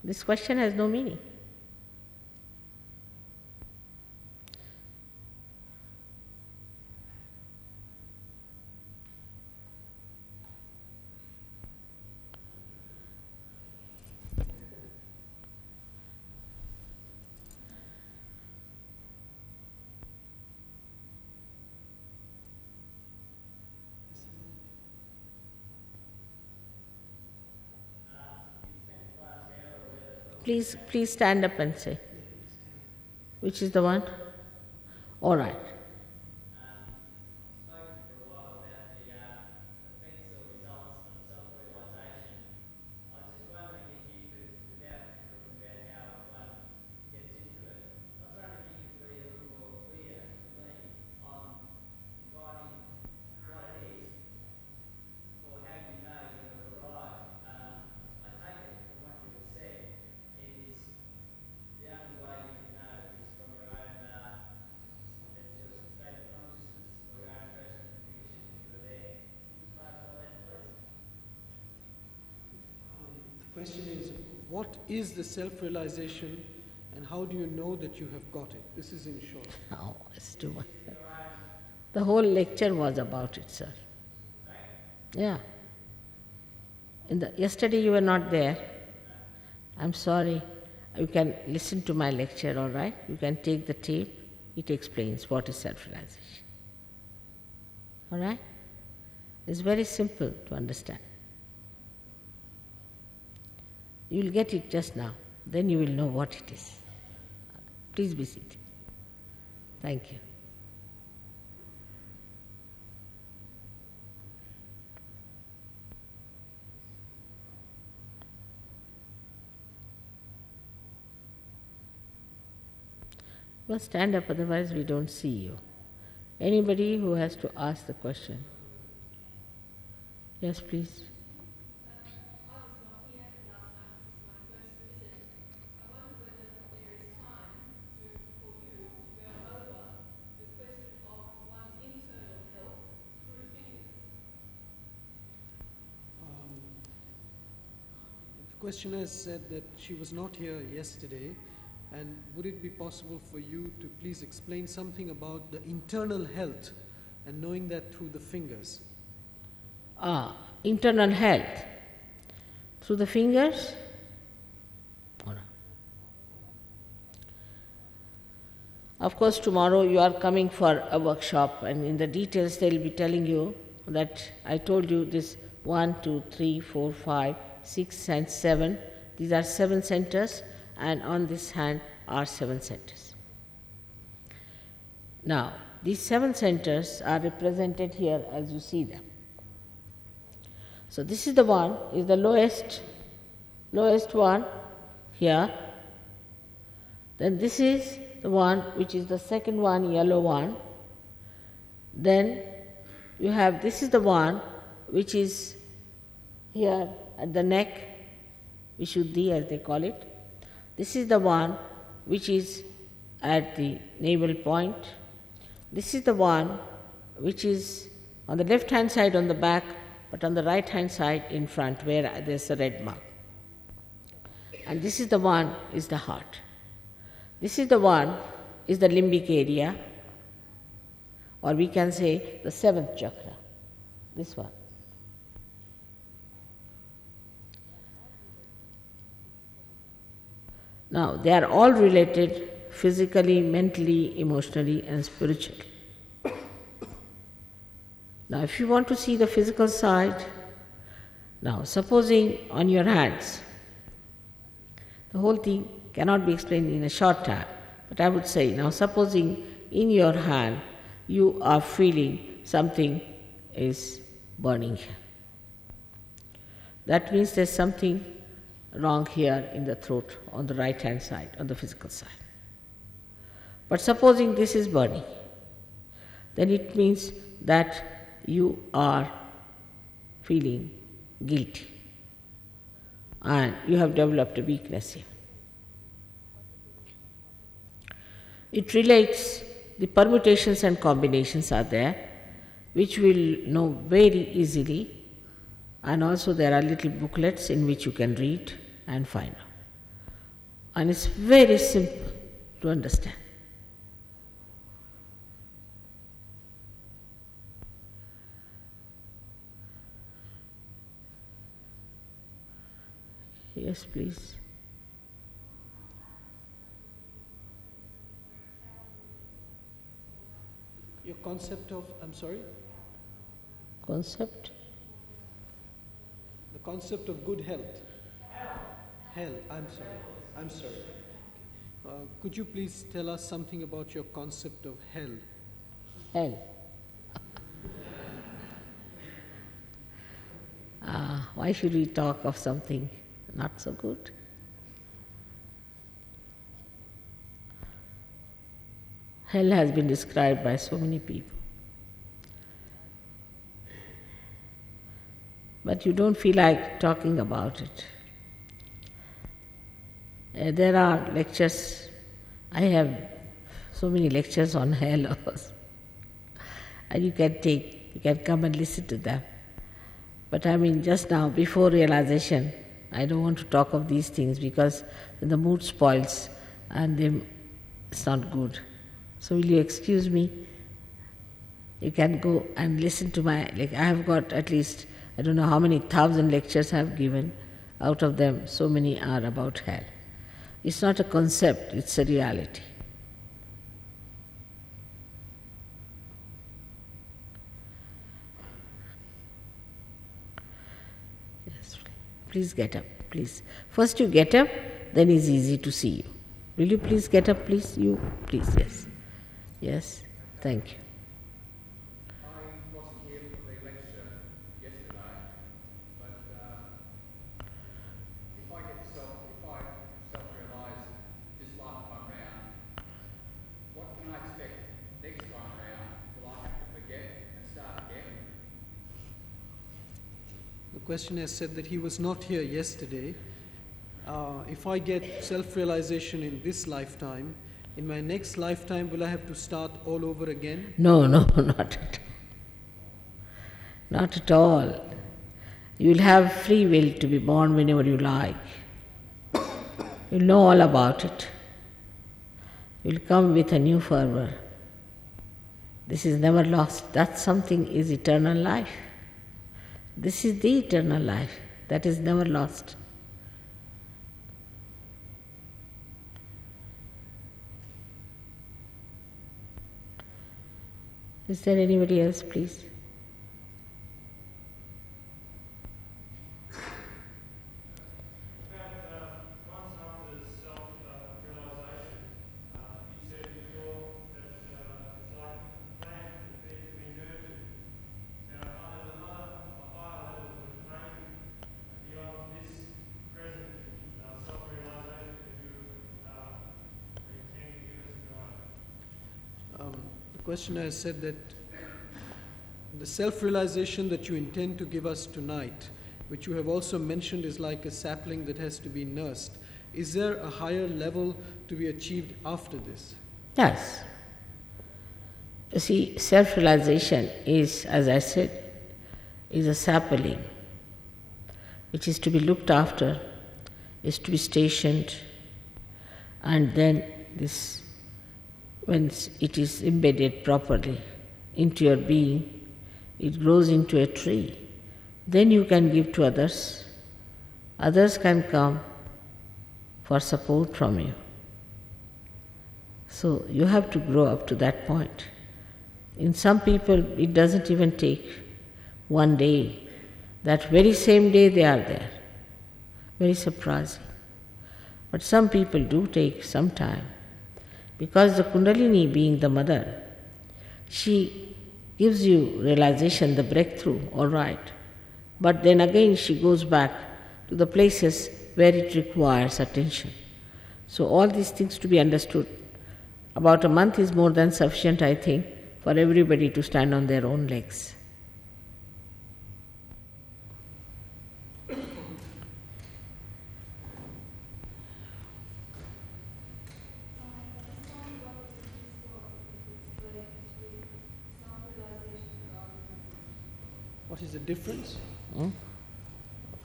This question has no meaning. Please stand up and say. Which is the one? All right. The question is, what is the self-realization and how do you know that you have got it? This is in short. Oh, it's too much. The whole lecture was about it, sir. Yeah. Yesterday you were not there. I'm sorry. You can listen to my lecture, all right? You can take the tape. It explains what is self-realization. All right? It's very simple to understand. You will get it just now. Then you will know what it is. Please be seated. Thank you. You must stand up, otherwise we don't see you. Anybody who has to ask the question? Yes, please. The questioner said that she was not here yesterday, and would it be possible for you to please explain something about the internal health and knowing that through the fingers? Internal health. Through the fingers? All right. Of course, tomorrow you are coming for a workshop, and in the details they will be telling you that I told you this 1, 2, 3, 4, 5, 6 and 7. These are 7 centers, and on this hand are 7 centers. Now, these 7 centers are represented here as you see them. So this is the one, is the lowest one here. Then this is the one which is the second one, yellow one. Then you have, this is the one which is here at the neck, Vishuddhi as they call it. This is the one which is at the navel point. This is the one which is on the left hand side on the back, but on the right hand side in front where there is a red mark. And this is the one is the heart. This is the one is the limbic area, or we can say the 7th chakra, this one. Now, they are all related physically, mentally, emotionally and spiritually. Now, if you want to see the physical side, now supposing on your hands, the whole thing cannot be explained in a short time, but I would say, now supposing in your hand you are feeling something is burning here. That means there's something wrong here in the throat on the right hand side, on the physical side. But supposing this is burning, then it means that you are feeling guilty. and you have developed a weakness here. It relates, the permutations and combinations are there, which we'll know very easily, and also there are little booklets in which you can read and find out. And it's very simple to understand. Yes, please. Your concept of, I'm sorry? Concept? The concept of good health. Health, I'm sorry. Could you please tell us something about your concept of hell? Hell. Why should we talk of something not so good? Hell has been described by so many people. But you don't feel like talking about it. There are lectures, I have so many lectures on hell also. And you can come and listen to them. But I mean, just now, before realization, I don't want to talk of these things because the mood spoils and it's not good. So will you excuse me? You can go and listen to I have got at least, I don't know how many thousand lectures I have given. Out of them, so many are about hell. It's not a concept, it's a reality. Yes, please get up, please. First you get up, then it's easy to see you. Will you please get up, please? You, please, yes. Yes, thank you. I wasn't here for the lecture yesterday, but if I self-realise this lifetime round, what can I expect next time round? Will I have to forget and start again? The questioner said that he was not here yesterday. If I get self-realization in this lifetime, in my next lifetime, will I have to start all over again? No, not at all. Not at all. You will have free will to be born whenever you like. You'll know all about it. You'll come with a new fervor. This is never lost. That something is eternal life. This is the eternal life that is never lost. Is there anybody else, please? The questioner has said that the self-realization that you intend to give us tonight, which you have also mentioned is like a sapling that has to be nursed, is there a higher level to be achieved after this? Yes. You see, self-realization is, as I said, is a sapling which is to be looked after, is to be stationed, and then this, when it is embedded properly into your being, it grows into a tree. Then you can give to others. Others can come for support from you. So you have to grow up to that point. In some people, it doesn't even take one day. That very same day they are there. Very surprising. But some people do take some time. Because the Kundalini, being the mother, she gives you realization, the breakthrough, all right. But then again she goes back to the places where it requires attention. So all these things to be understood. About a month is more than sufficient, I think, for everybody to stand on their own legs. What is the difference? Hmm?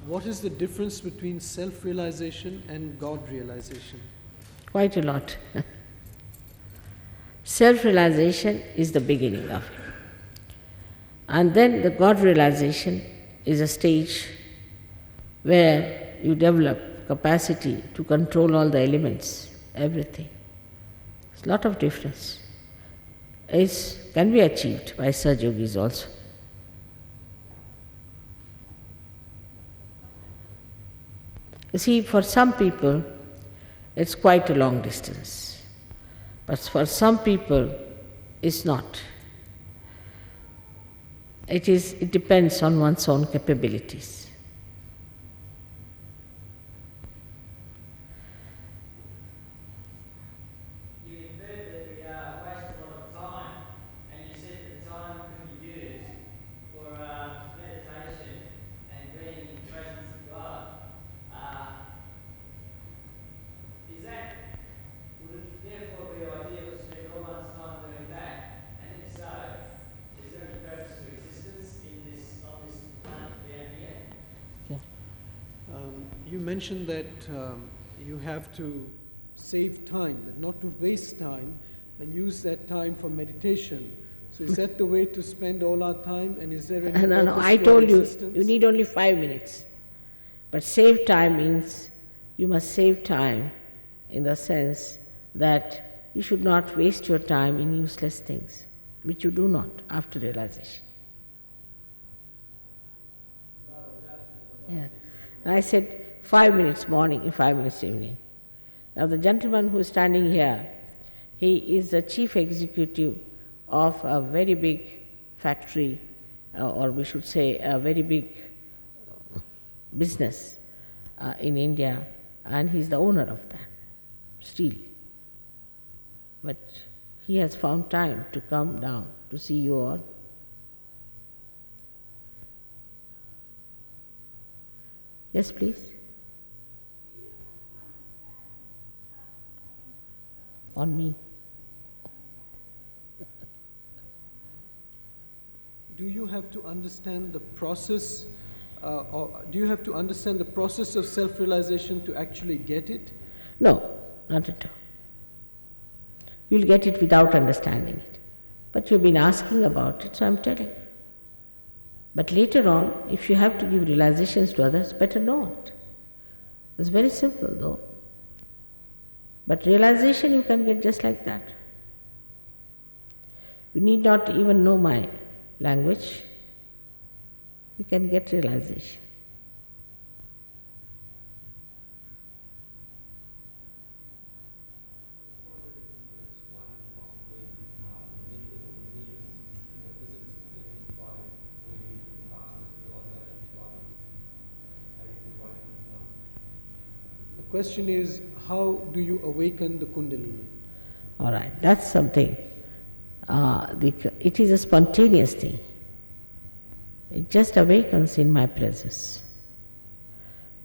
What is the difference between self-realization and God-realization? Quite a lot. Self-realization is the beginning of it. And then the God-realization is a stage where you develop capacity to control all the elements, everything. There's a lot of difference. It can be achieved by Saj Yogis also. You see, for some people, it's quite a long distance. But for some people, it's not. It depends on one's own capabilities. You inferred that we waste a lot of time, and you said that time could be used for meditation and being in the presence of God. Would it therefore be ideal to spend all one's time doing that? And if so, is there any purpose to existence on this planet down here? You mentioned that you have to save time, that not to waste time, and use that time for meditation. So is that the way to spend all our time, and is there any No, purpose I to our told you, existence? you need only 5 minutes. But save time means you must save time in the sense that you should not waste your time in useless things, which you do not after realization. Yeah. I said 5 minutes morning and 5 minutes evening. Now the gentleman who is standing here, he is the chief executive of a very big factory, or we should say a very big business in India, and he is the owner of that, steel. But he has found time to come down to see you all. Yes, please. On me. Do you have to understand the process, or do you have to understand the process of self-realization to actually get it? No, not at all. You'll get it without understanding it. But you've been asking about it, so I'm telling you. But later on, if you have to give realizations to others, better know it. It's very simple though. But realization you can get just like that. You need not even know my language. You can get realization. The question is, how do you awaken the Kundalini? All right, that's something. It is a spontaneous thing. It just awakens in my presence.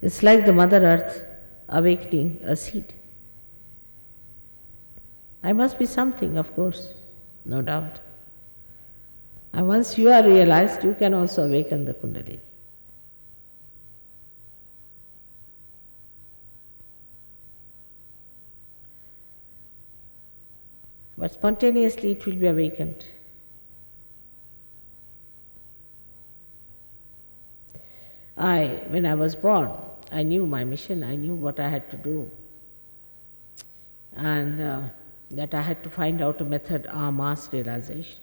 It's like the Mother Earth awakening a seed. I must be something, of course, no doubt. And once you are realized, you can also awaken the Kundalini. But spontaneously it will be awakened. When I was born, I knew my mission, I knew what I had to do, and that I had to find out a method of mass realization.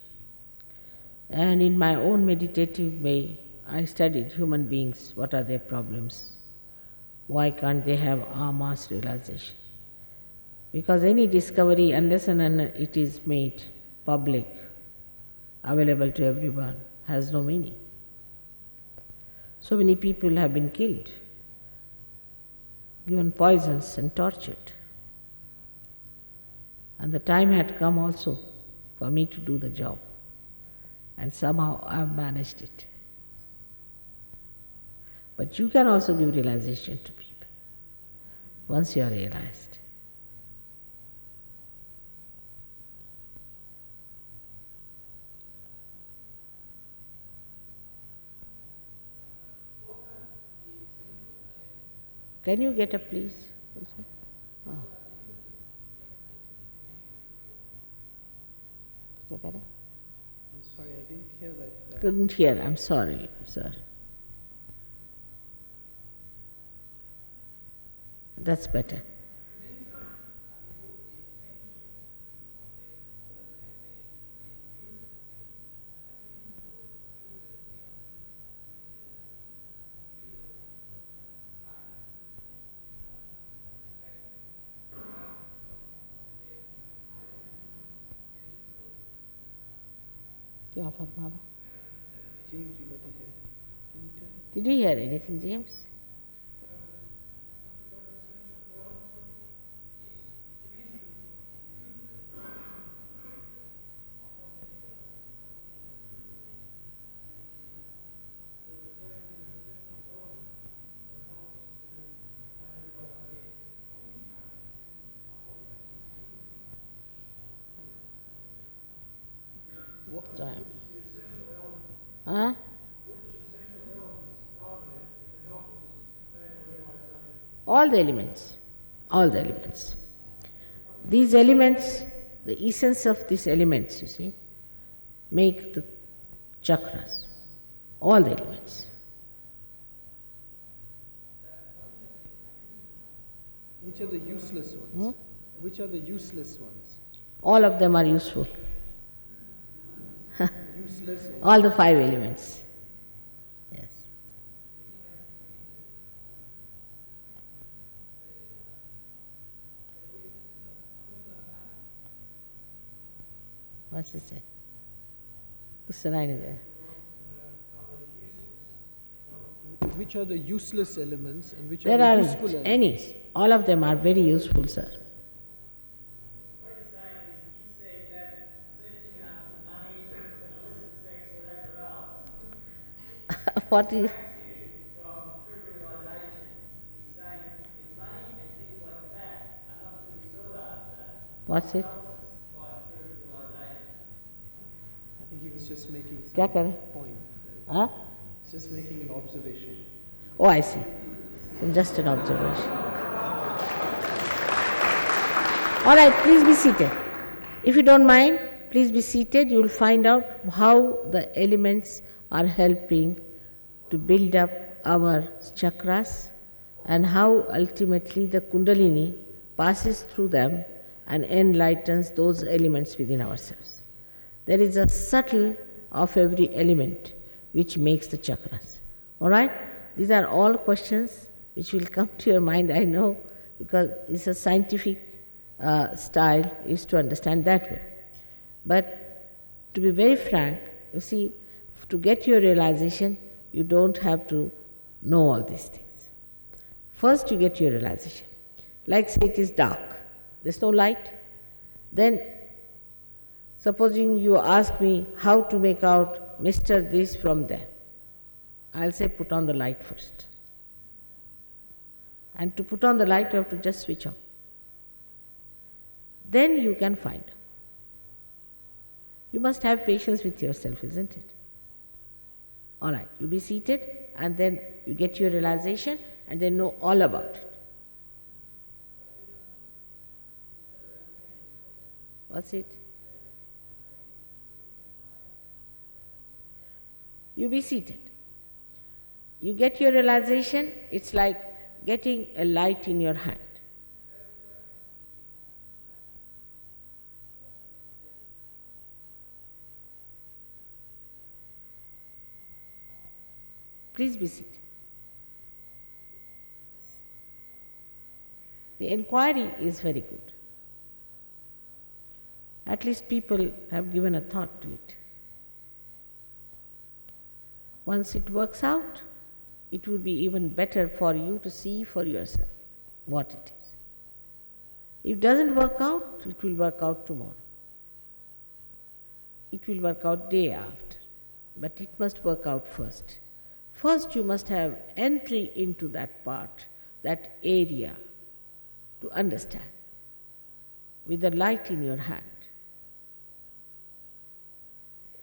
And in my own meditative way, I studied human beings, what are their problems, why can't they have mass realization? Because any discovery, unless and it is made public, available to everyone, has no meaning. So many people have been killed, given poisons and tortured. And the time had come also for me to do the job. And somehow I have managed it. But you can also give realization to people once you are realized. Can you get up, please? Oh. Is that better? I'm sorry, I didn't hear that. Couldn't hear. I'm sorry, sir. That's better. क्या फरमा रहा? James, you let it in. Can you tell? Did you hear anything, James? What, Time. Huh? All the elements. All the elements. These elements, the essence of these elements, you see, make the chakras. All the elements. which are the useless ones? Which are the useless ones? All of them are useful. Useless or All the 5 elements. Yes. What's it say? Kusarani there. which are the useless elements and which There are are the useful elements? any. All of them are very useful, sir. What it's saying is, you said that searching after money, illicit sex, whatever else, What is? distracts you from true realization. He's saying if money and things like that are not to be sought after, What's it? helps us by true realization. I think he was just making क्या some करे? point. Right? Huh? He's just making an observation. Oh, I see. So just an observation. All right, please be seated. If you don't mind, please be seated. You will find out how the elements are helping to build up our chakras and how ultimately the Kundalini passes through them and enlightens those elements within ourselves. There is a subtle of every element which makes the chakras. All right? These are all questions which will come to your mind, I know, because it's a scientific style is to understand that way. But to be very frank, you see, to get your realization, you don't have to know all these things. First you get your realization. Like say it is dark, there's no light. Then supposing you ask me how to make out Mr. this from there, I'll say put on the light first. And to put on the light, you have to just switch on. Then you can find out. You must have patience with yourself, isn't it? All right, you be seated and then you get your realization and then know all about it. What's it? You be seated. You get your realization, it's like getting a light in your hand. Please be seated. The inquiry is very good. At least people have given a thought to it. Once it works out, it will be even better for you to see for yourself what it is. If it doesn't work out, it will work out tomorrow. It will work out day after, but it must work out first. First you must have entry into that part, that area, to understand, with the light in your hand.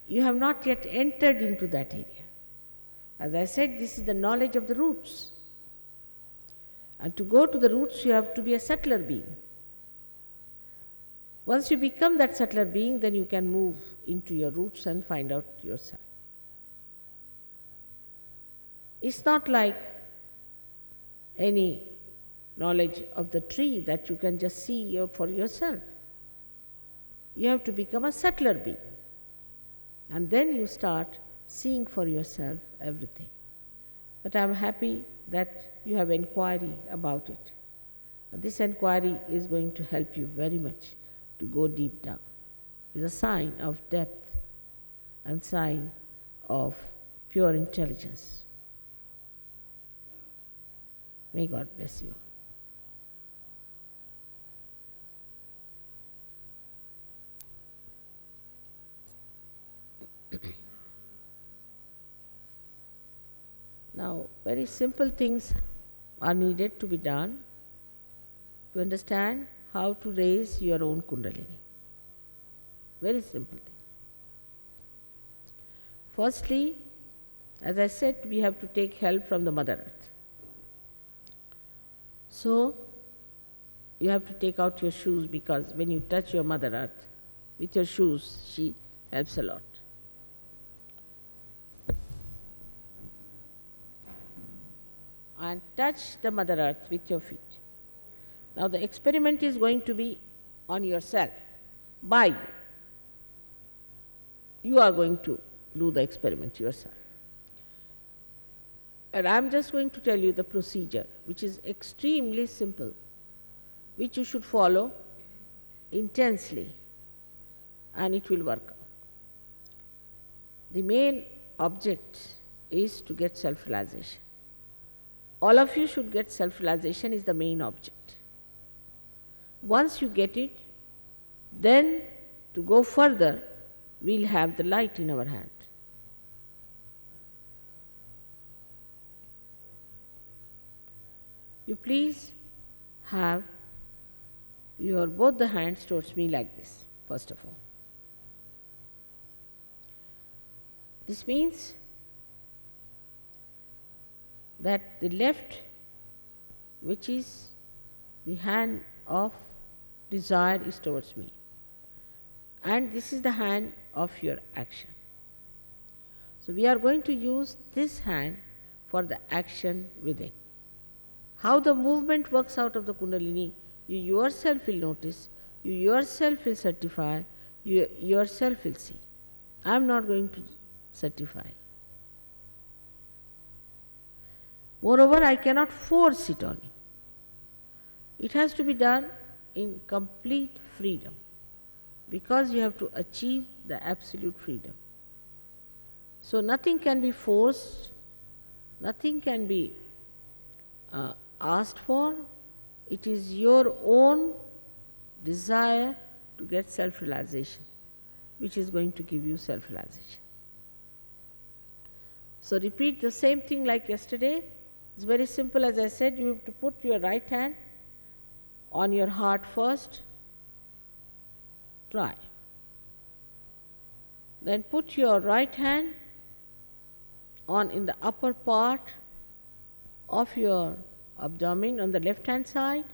You have not yet entered into that area. As I said, this is the knowledge of the roots. And to go to the roots, you have to be a subtler being. Once you become that subtler being, then you can move into your roots and find out yourself. It's not like any knowledge of the tree that you can just see for yourself. You have to become a subtler being. And then you start seeing for yourself everything. But I'm happy that you have inquiry about it. And this inquiry is going to help you very much to go deep down. It's a sign of depth and sign of pure intelligence. May God bless you all. Now, very simple things are needed to be done to understand how to raise your own Kundalini. Very simple thing. Firstly, as I said, we have to take help from the Mother Earth. So, you have to take out your shoes, because when you touch your Mother Earth with your shoes, she helps a lot. And touch the Mother Earth with your feet. Now the experiment is going to be on yourself, by you. You are going to do the experiment yourself. And I am just going to tell you the procedure, which is extremely simple, which you should follow intensely, and it will work out. The main object is to get self-realization. All of you should get self-realization is the main object. Once you get it, then to go further, we'll have the light in our hand. You please have your both the hands towards me like this, first of all. This means that the left, which is the hand of desire, is towards me. And this is the hand of your action. So we are going to use this hand for the action within. How the movement works out of the Kundalini, you yourself will notice, you yourself will certify, you yourself will see. I am not going to certify. Moreover, I cannot force it on you. It has to be done in complete freedom, because you have to achieve the absolute freedom. So nothing can be forced, nothing can be asked for. It is your own desire to get self-realization, which is going to give you self-realization. So repeat the same thing like yesterday. It's very simple. As I said, you have to put your right hand on your heart first. Try. Then put your right hand on in the upper part of your abdomen on the left hand side.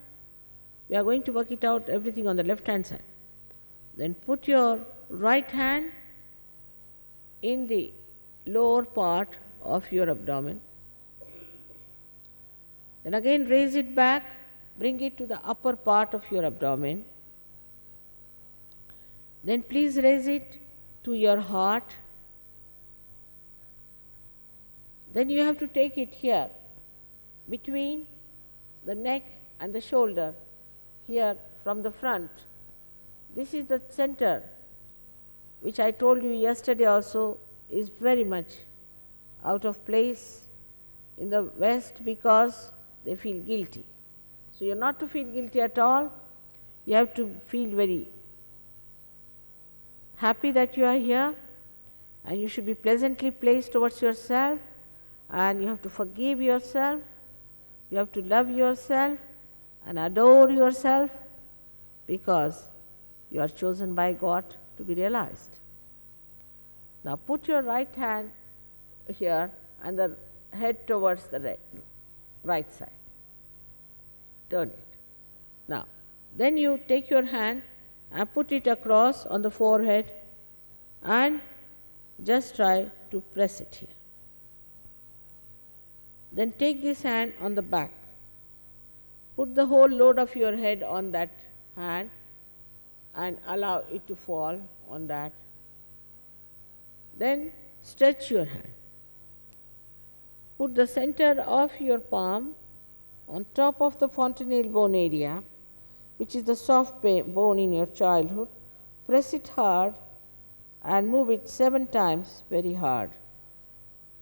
We are going to work it out everything on the left hand side. Then put your right hand in the lower part of your abdomen. Then again raise it back, bring it to the upper part of your abdomen. Then please raise it to your heart. Then you have to take it here, between the neck and the shoulder, here from the front. This is the center, which I told you yesterday also is very much out of place in the West, because they feel guilty. So you are not to feel guilty at all. You have to feel very happy that you are here, and you should be pleasantly placed towards yourself, and you have to forgive yourself, you have to love yourself and adore yourself, because you are chosen by God to be realized. Now put your right hand here and the head towards the right side. turn it. Now, then you take your hand and put it across on the forehead and just try to press it here. Then take this hand on the back. Put the whole load of your head on that hand and allow it to fall on that. Then stretch your hand. Put the center of your palm on top of the fontanelle bone area, which is the soft bone in your childhood. Press it hard and move it 7 times very hard,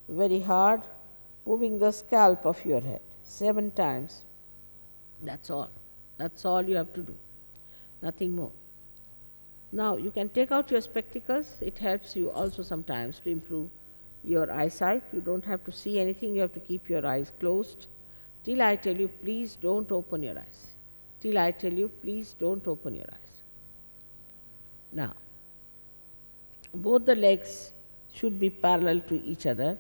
moving the scalp of your head 7 times. That's all. That's all you have to do, nothing more. Now you can take out your spectacles. It helps you also sometimes to improve your eyesight. You don't have to see anything, you have to keep your eyes closed. Till I tell you, please don't open your eyes. Till I tell you, please don't open your eyes. Now, both the legs should be parallel to each other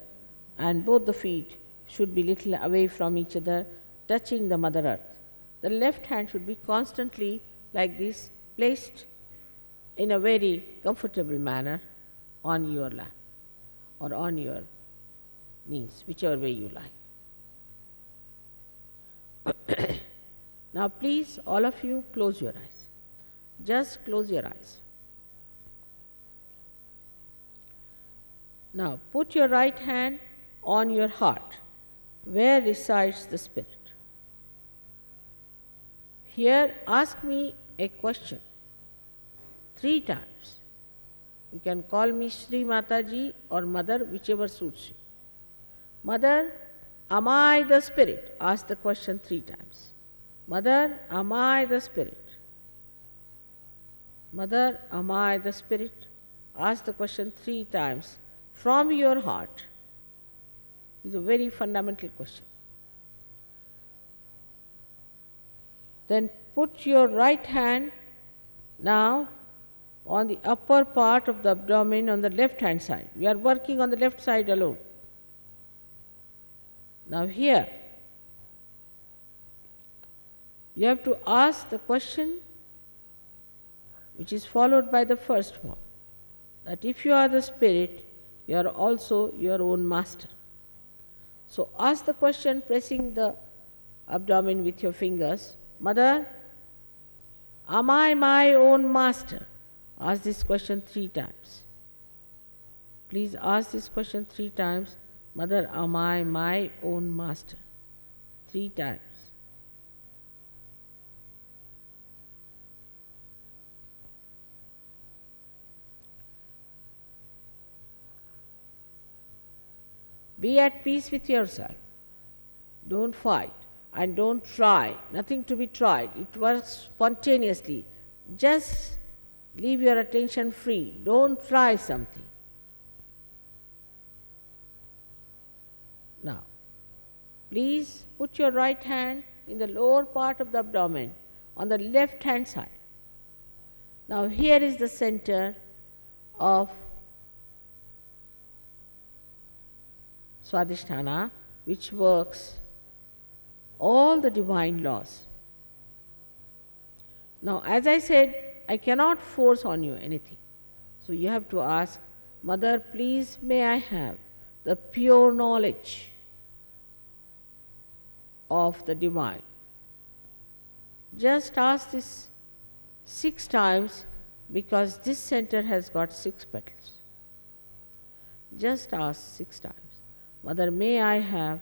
and both the feet should be little away from each other, touching the Mother Earth. The left hand should be constantly like this, placed in a very comfortable manner on your lap or on your knees, whichever way you like. Now please, all of you, close your eyes. Just close your eyes. Now put your right hand on your heart, where resides the Spirit. Here, ask me a question 3 times. You can call me Shri Mataji or Mother, whichever suits you. Mother, am I the Spirit? Ask the question 3 times. Mother, am I the Spirit? Mother, am I the Spirit? Ask the question 3 times from your heart. It's a very fundamental question. Then put your right hand now on the upper part of the abdomen on the left hand side. We are working on the left side alone. Now here, you have to ask the question which is followed by the first one, that if you are the Spirit, you are also your own master. So ask the question pressing the abdomen with your fingers. Mother, am I my own master? Ask this question 3 times. Please ask this question 3 times. Mother, am I my own master? 3 times. Be at peace with yourself. Don't fight and don't try. Nothing to be tried. It works spontaneously. Just leave your attention free. Don't try something. Now, please put your right hand in the lower part of the abdomen on the left hand side. Now, here is the center of Swadhisthana, which works all the divine laws. Now, as I said, I cannot force on you anything. So you have to ask, Mother, please may I have the pure knowledge of the divine. Just ask this 6 times because this center has got 6 petals. Just ask 6 times. Mother, may I have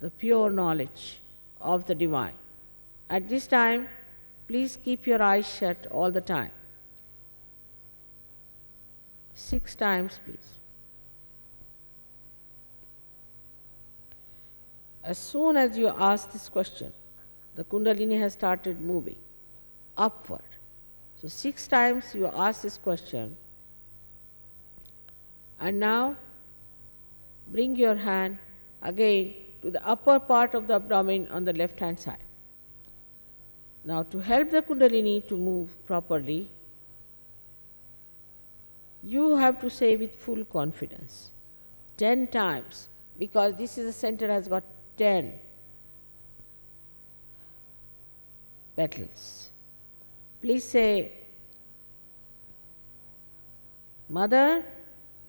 the pure knowledge of the divine. At this time, please keep your eyes shut all the time. 6 times, please. As soon as you ask this question, the Kundalini has started moving upward. So 6 times you ask this question, and now bring your hand again to the upper part of the abdomen on the left hand side. Now, to help the Kundalini to move properly, you have to say with full confidence 10 times, because this is the center has got 10 petals. Please say, Mother,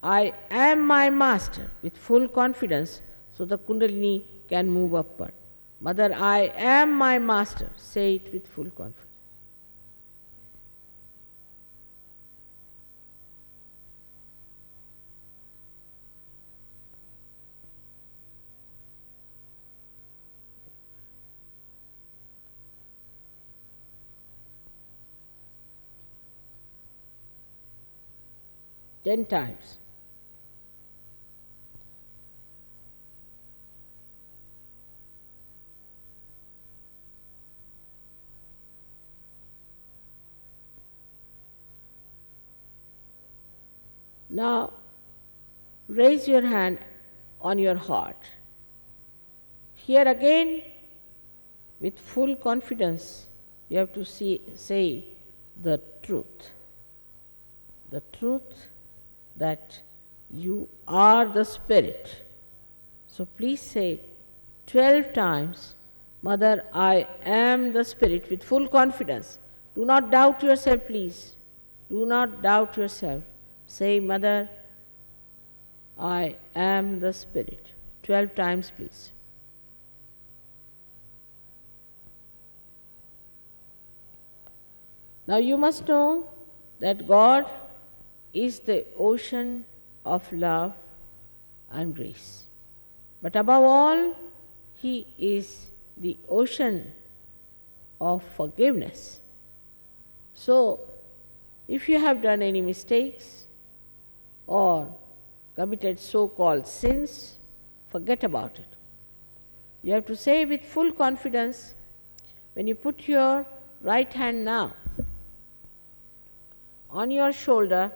I am my master, with full confidence, so the Kundalini can move upward. Mother, I am my master. Say it with full confidence. Very good. 10 times. Now, raise your hand on your heart. Here again, with full confidence, you have to say the truth. The truth that you are the Spirit. So please say 12 times, Mother, I am the Spirit, with full confidence. Do not doubt yourself, please. Do not doubt yourself. Say, Mother, I am the Spirit. 12 times, please. Now you must know that God is the ocean of love and grace. But above all, He is the ocean of forgiveness. So, if you have done any mistakes or committed so-called sins, forget about it. You have to say with full confidence, when you put your right hand now on your shoulder,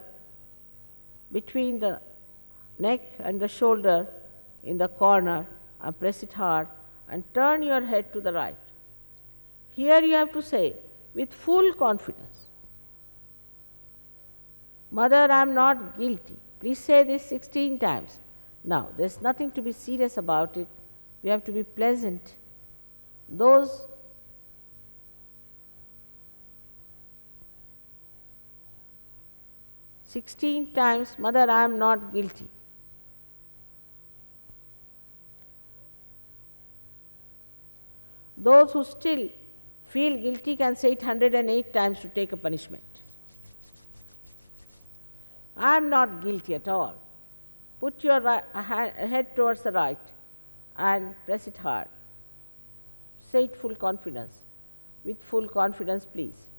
between the neck and the shoulder in the corner, and press it hard and turn your head to the right. Here you have to say with full confidence, Mother, I am not guilty. Please say this 16 times. Now, there is nothing to be serious about it. We have to be pleasant. Those "16 times, Mother, I am not guilty." Those who still feel guilty can say it 108 times to take a punishment. I am not guilty at all. Put your head towards the right and press it hard. Say it full confidence. With full confidence, please.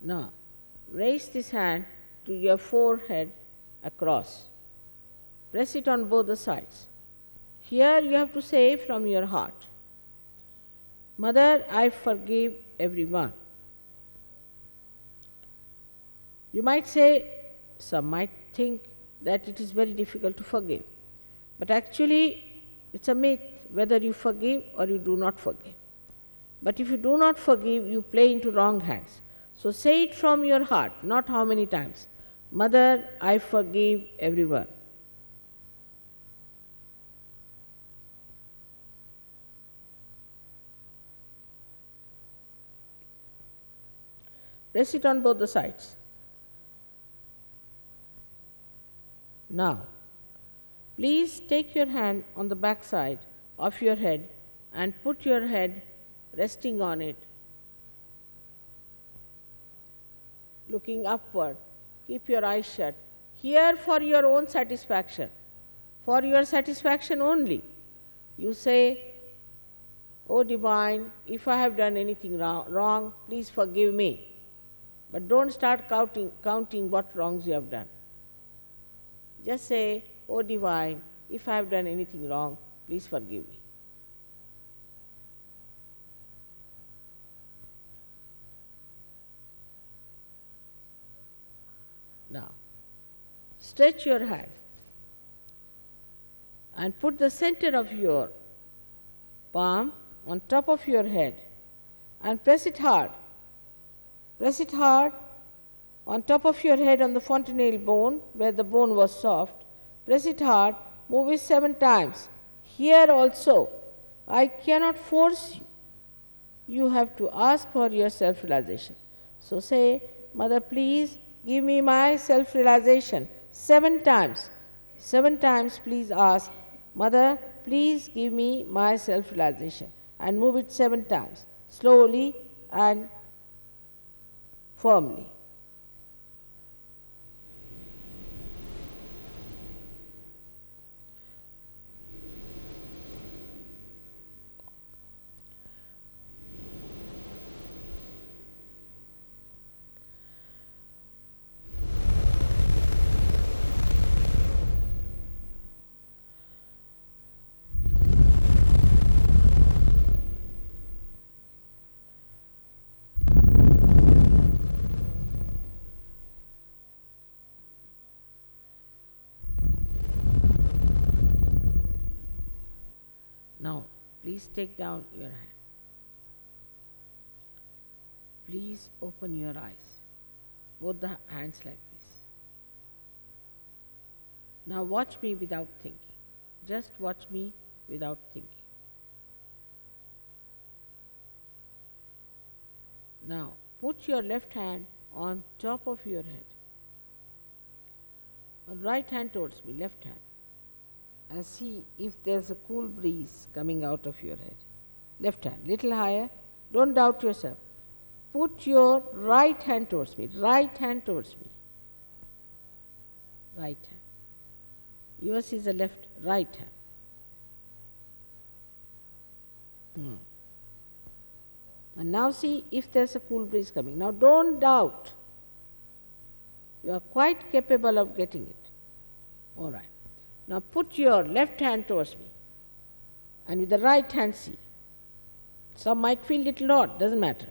Now, raise this hand to your forehead across. Press it on both the sides. Here you have to say from your heart, Mother, I forgive everyone. You might say, some might think that it is very difficult to forgive. But actually, it's a myth whether you forgive or you do not forgive. But if you do not forgive, you play into wrong hands. So say it from your heart, not how many times. Mother, I forgive everyone. Press it on both the sides. Now, please take your hand on the back side of your head and put your head resting on it, looking upward. Keep your eyes shut. Here, for your own satisfaction, for your satisfaction only, you say, O Divine, if I have done anything wrong, please forgive me. But don't start counting what wrongs you have done. Just say, O Divine, if I have done anything wrong, please forgive me. Now, stretch your hand. and put the center of your palm on top of your head and press it hard. Press it hard on top of your head on the fontanelle bone where the bone was soft. Press it hard, move it 7 times. Here also, I cannot force you. You have to ask for your self-realization. So say, Mother, please give me my self-realization 7 times. 7 times please ask, Mother, please give me my self-realization, and move it 7 times, slowly and firmly. Now, please take down your hand. Please open your eyes, both the hands like this. Now watch me without thinking. Just watch me without thinking. Now, put your left hand on top of your head. Right hand towards me, left hand. And see if there's a cool breeze coming out of your head. Left hand, little higher. Don't doubt yourself. Put your right hand towards me. Right hand towards me. Right hand. Yours is the left, right hand. And now see if there's a cool breeze coming. Now don't doubt. You are quite capable of getting it. All right. Now put your left hand towards me, and with the right hand see. Some might feel little odd, doesn't matter.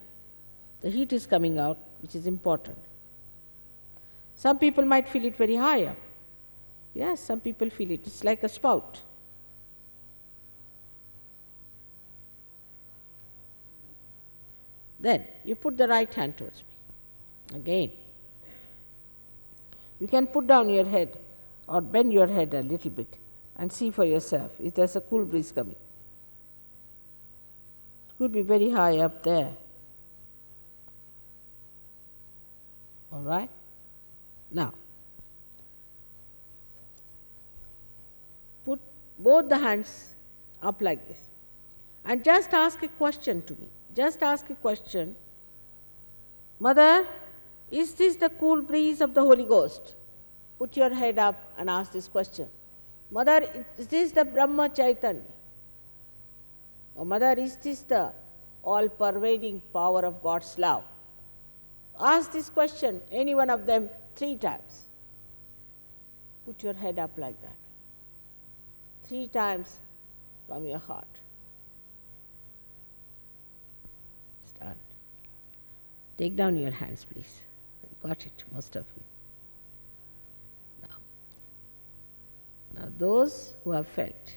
The heat is coming out, which is important. Some people might feel it very high up. Yes, some people feel it. It's like a spout. Then you put the right hand towards me. Again. You can put down your head or bend your head a little bit and see for yourself if there's a cool breeze coming. It could be very high up there. All right? Now, put both the hands up like this and just ask a question to me. Just ask a question. Mother, is this the cool breeze of the Holy Ghost? Put your head up and ask this question. Mother, is this the Brahma Chaitanya? Or Mother, is this the all-pervading power of God's love? Ask this question, any one of them, 3 times. Put your head up like that. 3 times from your heart. Stand. Take down your hands, please. Got it, most of you. Now those who have felt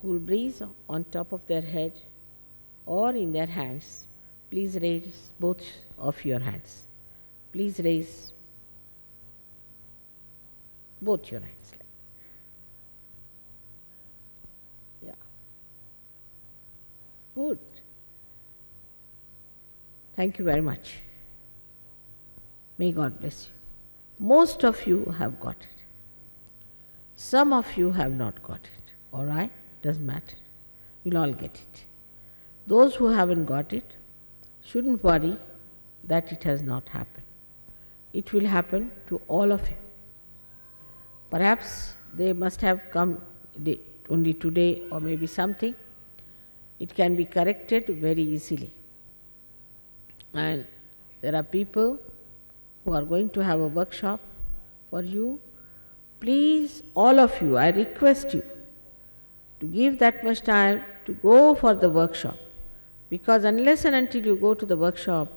cool breeze on top of their head or in their hands, please raise both of your hands. Please raise both your hands like this. Yeah. Good. Thank you very much. May God bless you. Most of you have got it. Some of you have not got it. All right? Doesn't matter. You'll all get it. Those who haven't got it shouldn't worry that it has not happened. It will happen to all of you. Perhaps they must have come only today or maybe something. It can be corrected very easily. And there are people who are going to have a workshop for you. Please, all of you, I request you to give that much time to go for the workshop, because unless and until you go to the workshop,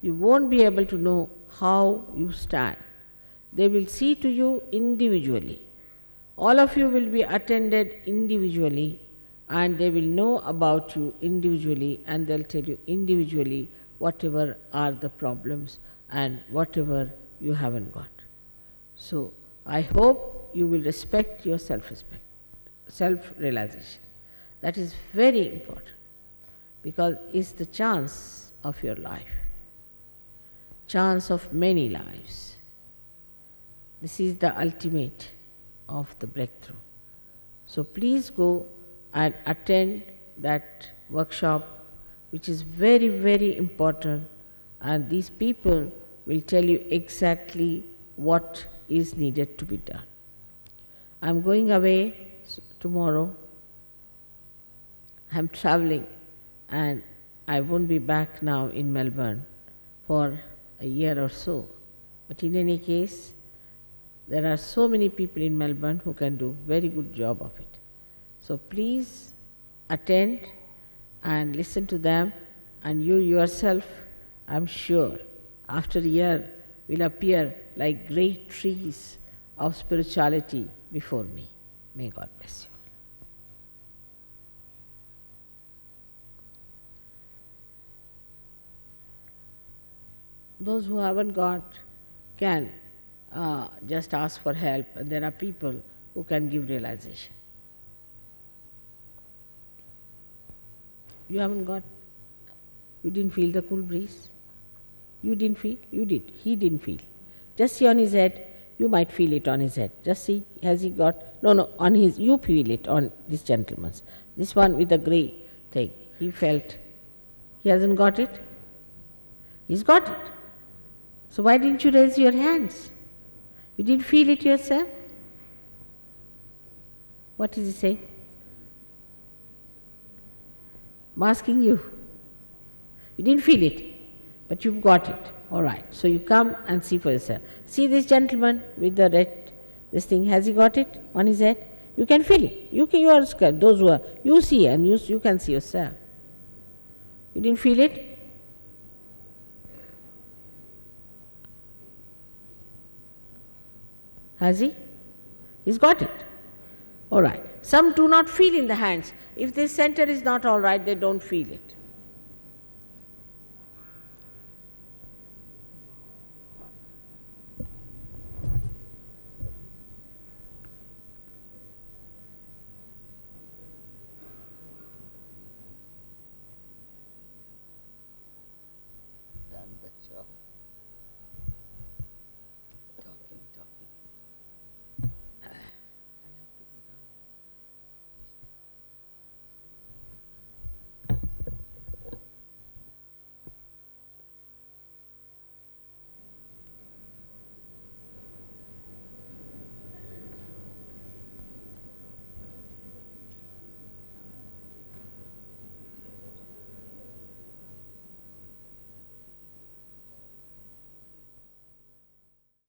you won't be able to know how you stand. They will see to you individually All of you will be attended individually, and they will know about you individually, and they'll tell you individually whatever are the problems and whatever you haven't got. So I hope you will respect your self-respect, self-realization. That is very important, because it's the chance of your life, chance of many lives. This is the ultimate of the breakthrough. So please go and attend that workshop, which is very, very important, and these people will tell you exactly what is needed to be done. I'm going away tomorrow. I'm traveling, and I won't be back now in Melbourne for a year or so. But in any case, there are so many people in Melbourne who can do very good job of it. So please attend and listen to them, and you yourself, I'm sure, after a year will appear like great trees of spirituality before me. May God bless you. Those who haven't got can just ask for help, and there are people who can give realization. You haven't got? You didn't feel the cool breeze? You didn't feel? You did. He didn't feel. Just see on his head. You might feel it on his head. Just see, has he got? No, on his, you feel it on this gentleman's. This one with the grey thing, he felt. He hasn't got it? He's got it. So why didn't you raise your hands? You didn't feel it yourself? What is he saying? I'm asking you. You didn't feel it, but you've got it. All right. So you come and see for yourself. See this gentleman with the red, this thing, has he got it on his head? You can feel it. You are scared. Those who are, you see and you can see yourself. You didn't feel it? Has he? He's got it. All right. Some do not feel in the hands. If this center is not all right, they don't feel it. Done the job.